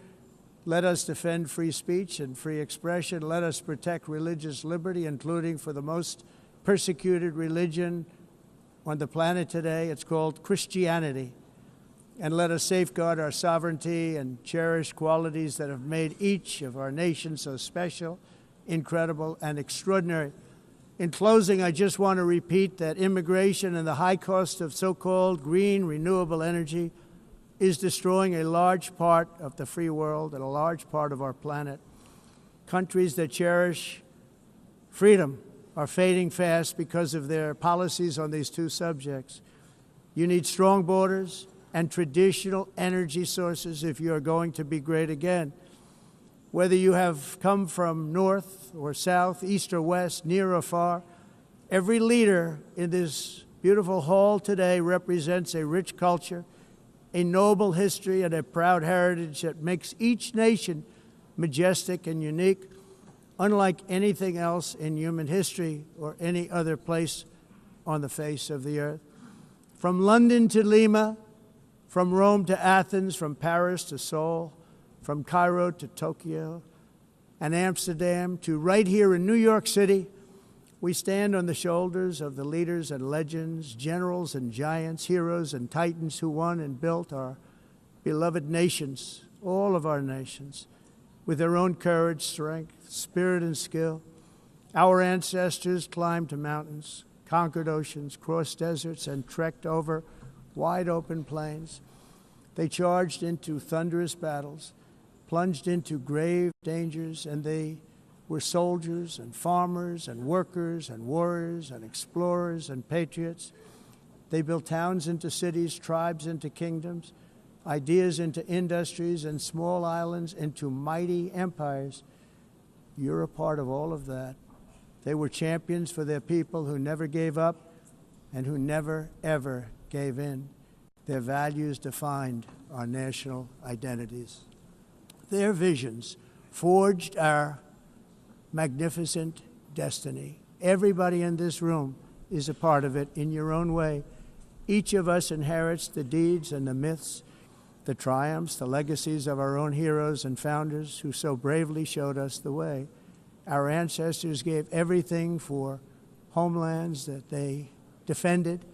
let us defend free speech and free expression. Let us protect religious liberty, including for the most persecuted religion on the planet today. It's called Christianity. And let us safeguard our sovereignty and cherish qualities that have made each of our nations so special, incredible, and extraordinary. In closing, I just want to repeat that immigration and the high cost of so-called green renewable energy is destroying a large part of the free world and a large part of our planet. Countries that cherish freedom are fading fast because of their policies on these two subjects. You need strong borders and traditional energy sources if you are going to be great again. Whether you have come from north or south, east or west, near or far, every leader in this beautiful hall today represents a rich culture, a noble history, and a proud heritage that makes each nation majestic and unique, unlike anything else in human history or any other place on the face of the earth. From London to Lima, from Rome to Athens, from Paris to Seoul, from Cairo to Tokyo and Amsterdam to right here in New York City, we stand on the shoulders of the leaders and legends, generals and giants, heroes and titans who won and built our beloved nations, all of our nations, with their own courage, strength, spirit, and skill. Our ancestors climbed mountains, conquered oceans, crossed deserts, and trekked over wide open plains. They charged into thunderous battles, plunged into grave dangers, and they were soldiers and farmers and workers and warriors and explorers and patriots. They built towns into cities, tribes into kingdoms, ideas into industries, and small islands into mighty empires. You're a part of all of that. They were champions for their people who never gave up and who never, ever gave in. Their values defined our national identities. Their visions forged our magnificent destiny. Everybody in this room is a part of it in your own way. Each of us inherits the deeds and the myths, the triumphs, the legacies of our own heroes and founders who so bravely showed us the way. Our ancestors gave everything for homelands that they defended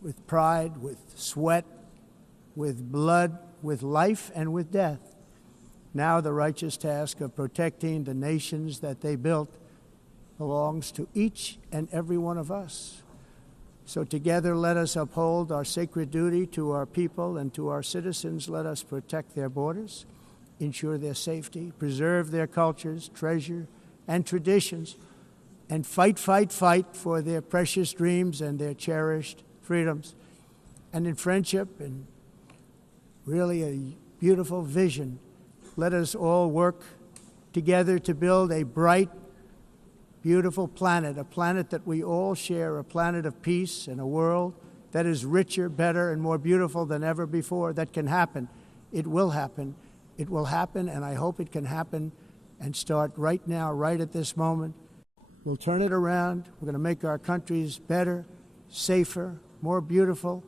with pride, with sweat, with blood, with life, and with death. Now the righteous task of protecting the nations that they built belongs to each and every one of us. So together let us uphold our sacred duty to our people and to our citizens. Let us protect their borders, ensure their safety, preserve their cultures, treasure, and traditions, and fight for their precious dreams and their cherished freedoms. And in friendship and really a beautiful vision, let us all work together to build a bright, beautiful planet, a planet that we all share, a planet of peace and a world that is richer, better, and more beautiful than ever before. That can happen. It will happen. It will happen, and I hope it can happen and start right now, right at this moment. We'll turn it around. We're going to make our countries better, safer, more beautiful.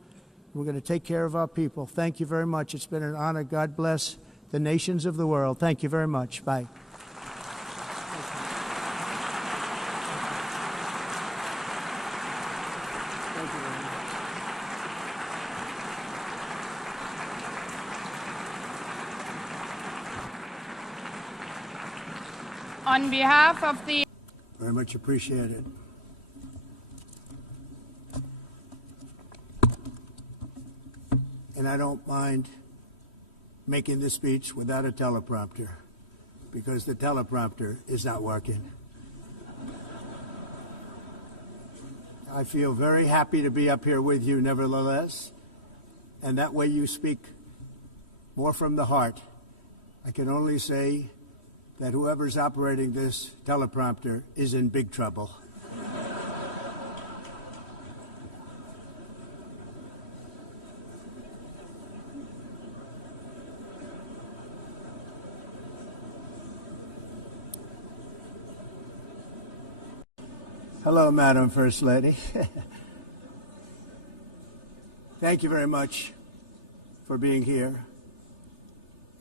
We're going to take care of our people. Thank you very much. It's been an honor. God bless the nations of the world. Thank you very much. Bye. On behalf of the... Very much appreciated. And I don't mind making this speech without a teleprompter, because the teleprompter is not working. I feel very happy to be up here with you nevertheless, and that way you speak more from the heart. I can only say that whoever's operating this teleprompter is in big trouble. Hello, Madam First Lady. Thank you very much for being here.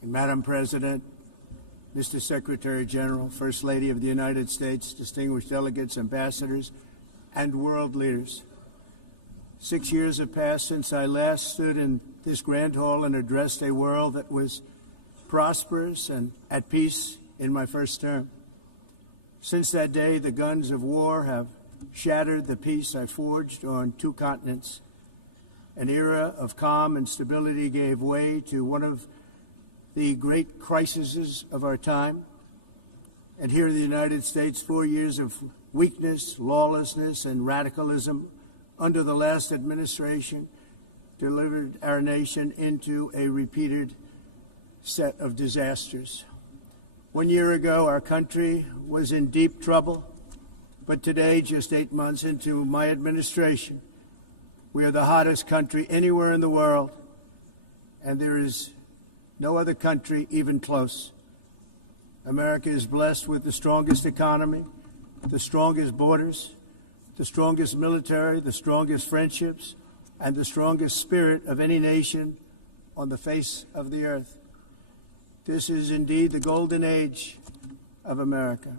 And Madam President, Mr. Secretary General, First Lady of the United States, distinguished delegates, ambassadors, and world leaders. 6 years have passed since I last stood in this grand hall and addressed a world that was prosperous and at peace in my first term. Since that day, the guns of war have shattered the peace I forged on 2 continents. An era of calm and stability gave way to one of the great crises of our time. And here in the United States, 4 years of weakness, lawlessness, and radicalism under the last administration delivered our nation into a repeated set of disasters. 1 year ago, our country was in deep trouble, but today, just 8 months into my administration, we are the hottest country anywhere in the world, and there is no other country even close. America is blessed with the strongest economy, the strongest borders, the strongest military, the strongest friendships, and the strongest spirit of any nation on the face of the earth. This is indeed the golden age of America.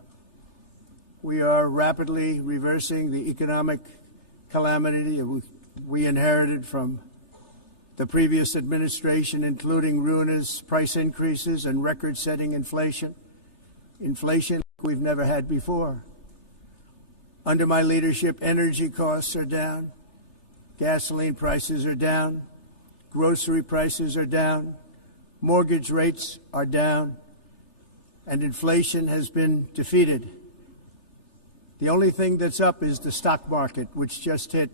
We are rapidly reversing the economic calamity we inherited from the previous administration, including ruinous price increases and record-setting inflation we've never had before. Under my leadership, energy costs are down, gasoline prices are down, grocery prices are down, mortgage rates are down, and inflation has been defeated. The only thing that's up is the stock market, which just hit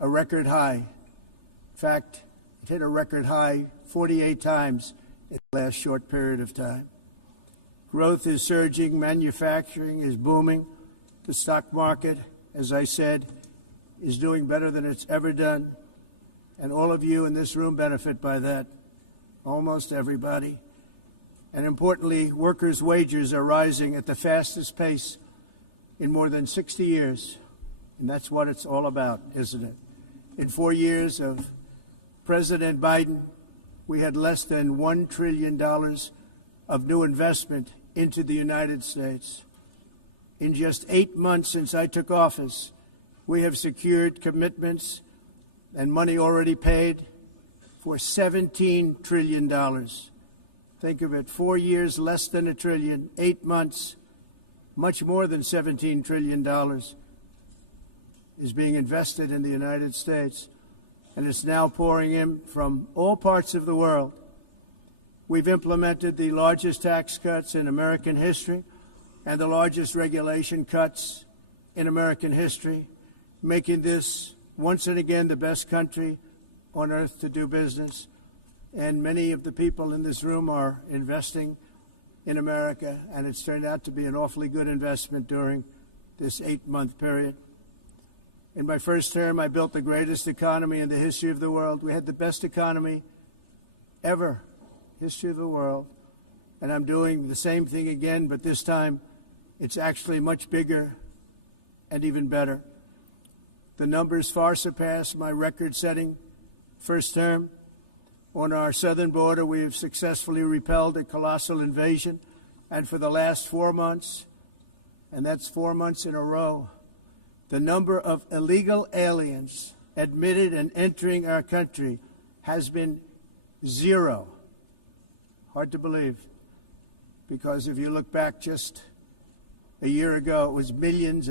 a record high. In fact, it hit a record high 48 times in the last short period of time. Growth is surging, manufacturing is booming. The stock market, as I said, is doing better than it's ever done. And all of you in this room benefit by that, almost everybody. And importantly, workers' wages are rising at the fastest pace in more than 60 years. And that's what it's all about, isn't it? In 4 years of President Biden, we had less than $1 trillion of new investment into the United States. In just 8 months since I took office, we have secured commitments and money already paid for $17 trillion. Think of it, 4 years, less than $1 trillion, 8 months, much more than $17 trillion is being invested in the United States, and it's now pouring in from all parts of the world. We've implemented the largest tax cuts in American history and the largest regulation cuts in American history, making this once and again the best country on earth to do business. And many of the people in this room are investing in America, and it's turned out to be an awfully good investment during this 8-month period. In my first term, I built the greatest economy in the history of the world. We had the best economy ever, history of the world. And I'm doing the same thing again, but this time It's actually much bigger and even better. The numbers far surpass my record-setting first term. On our southern border, we have successfully repelled a colossal invasion, and for the last 4 months, and that's 4 months in a row, the number of illegal aliens admitted and entering our country has been 0. Hard to believe, because if you look back just a year ago, it was millions and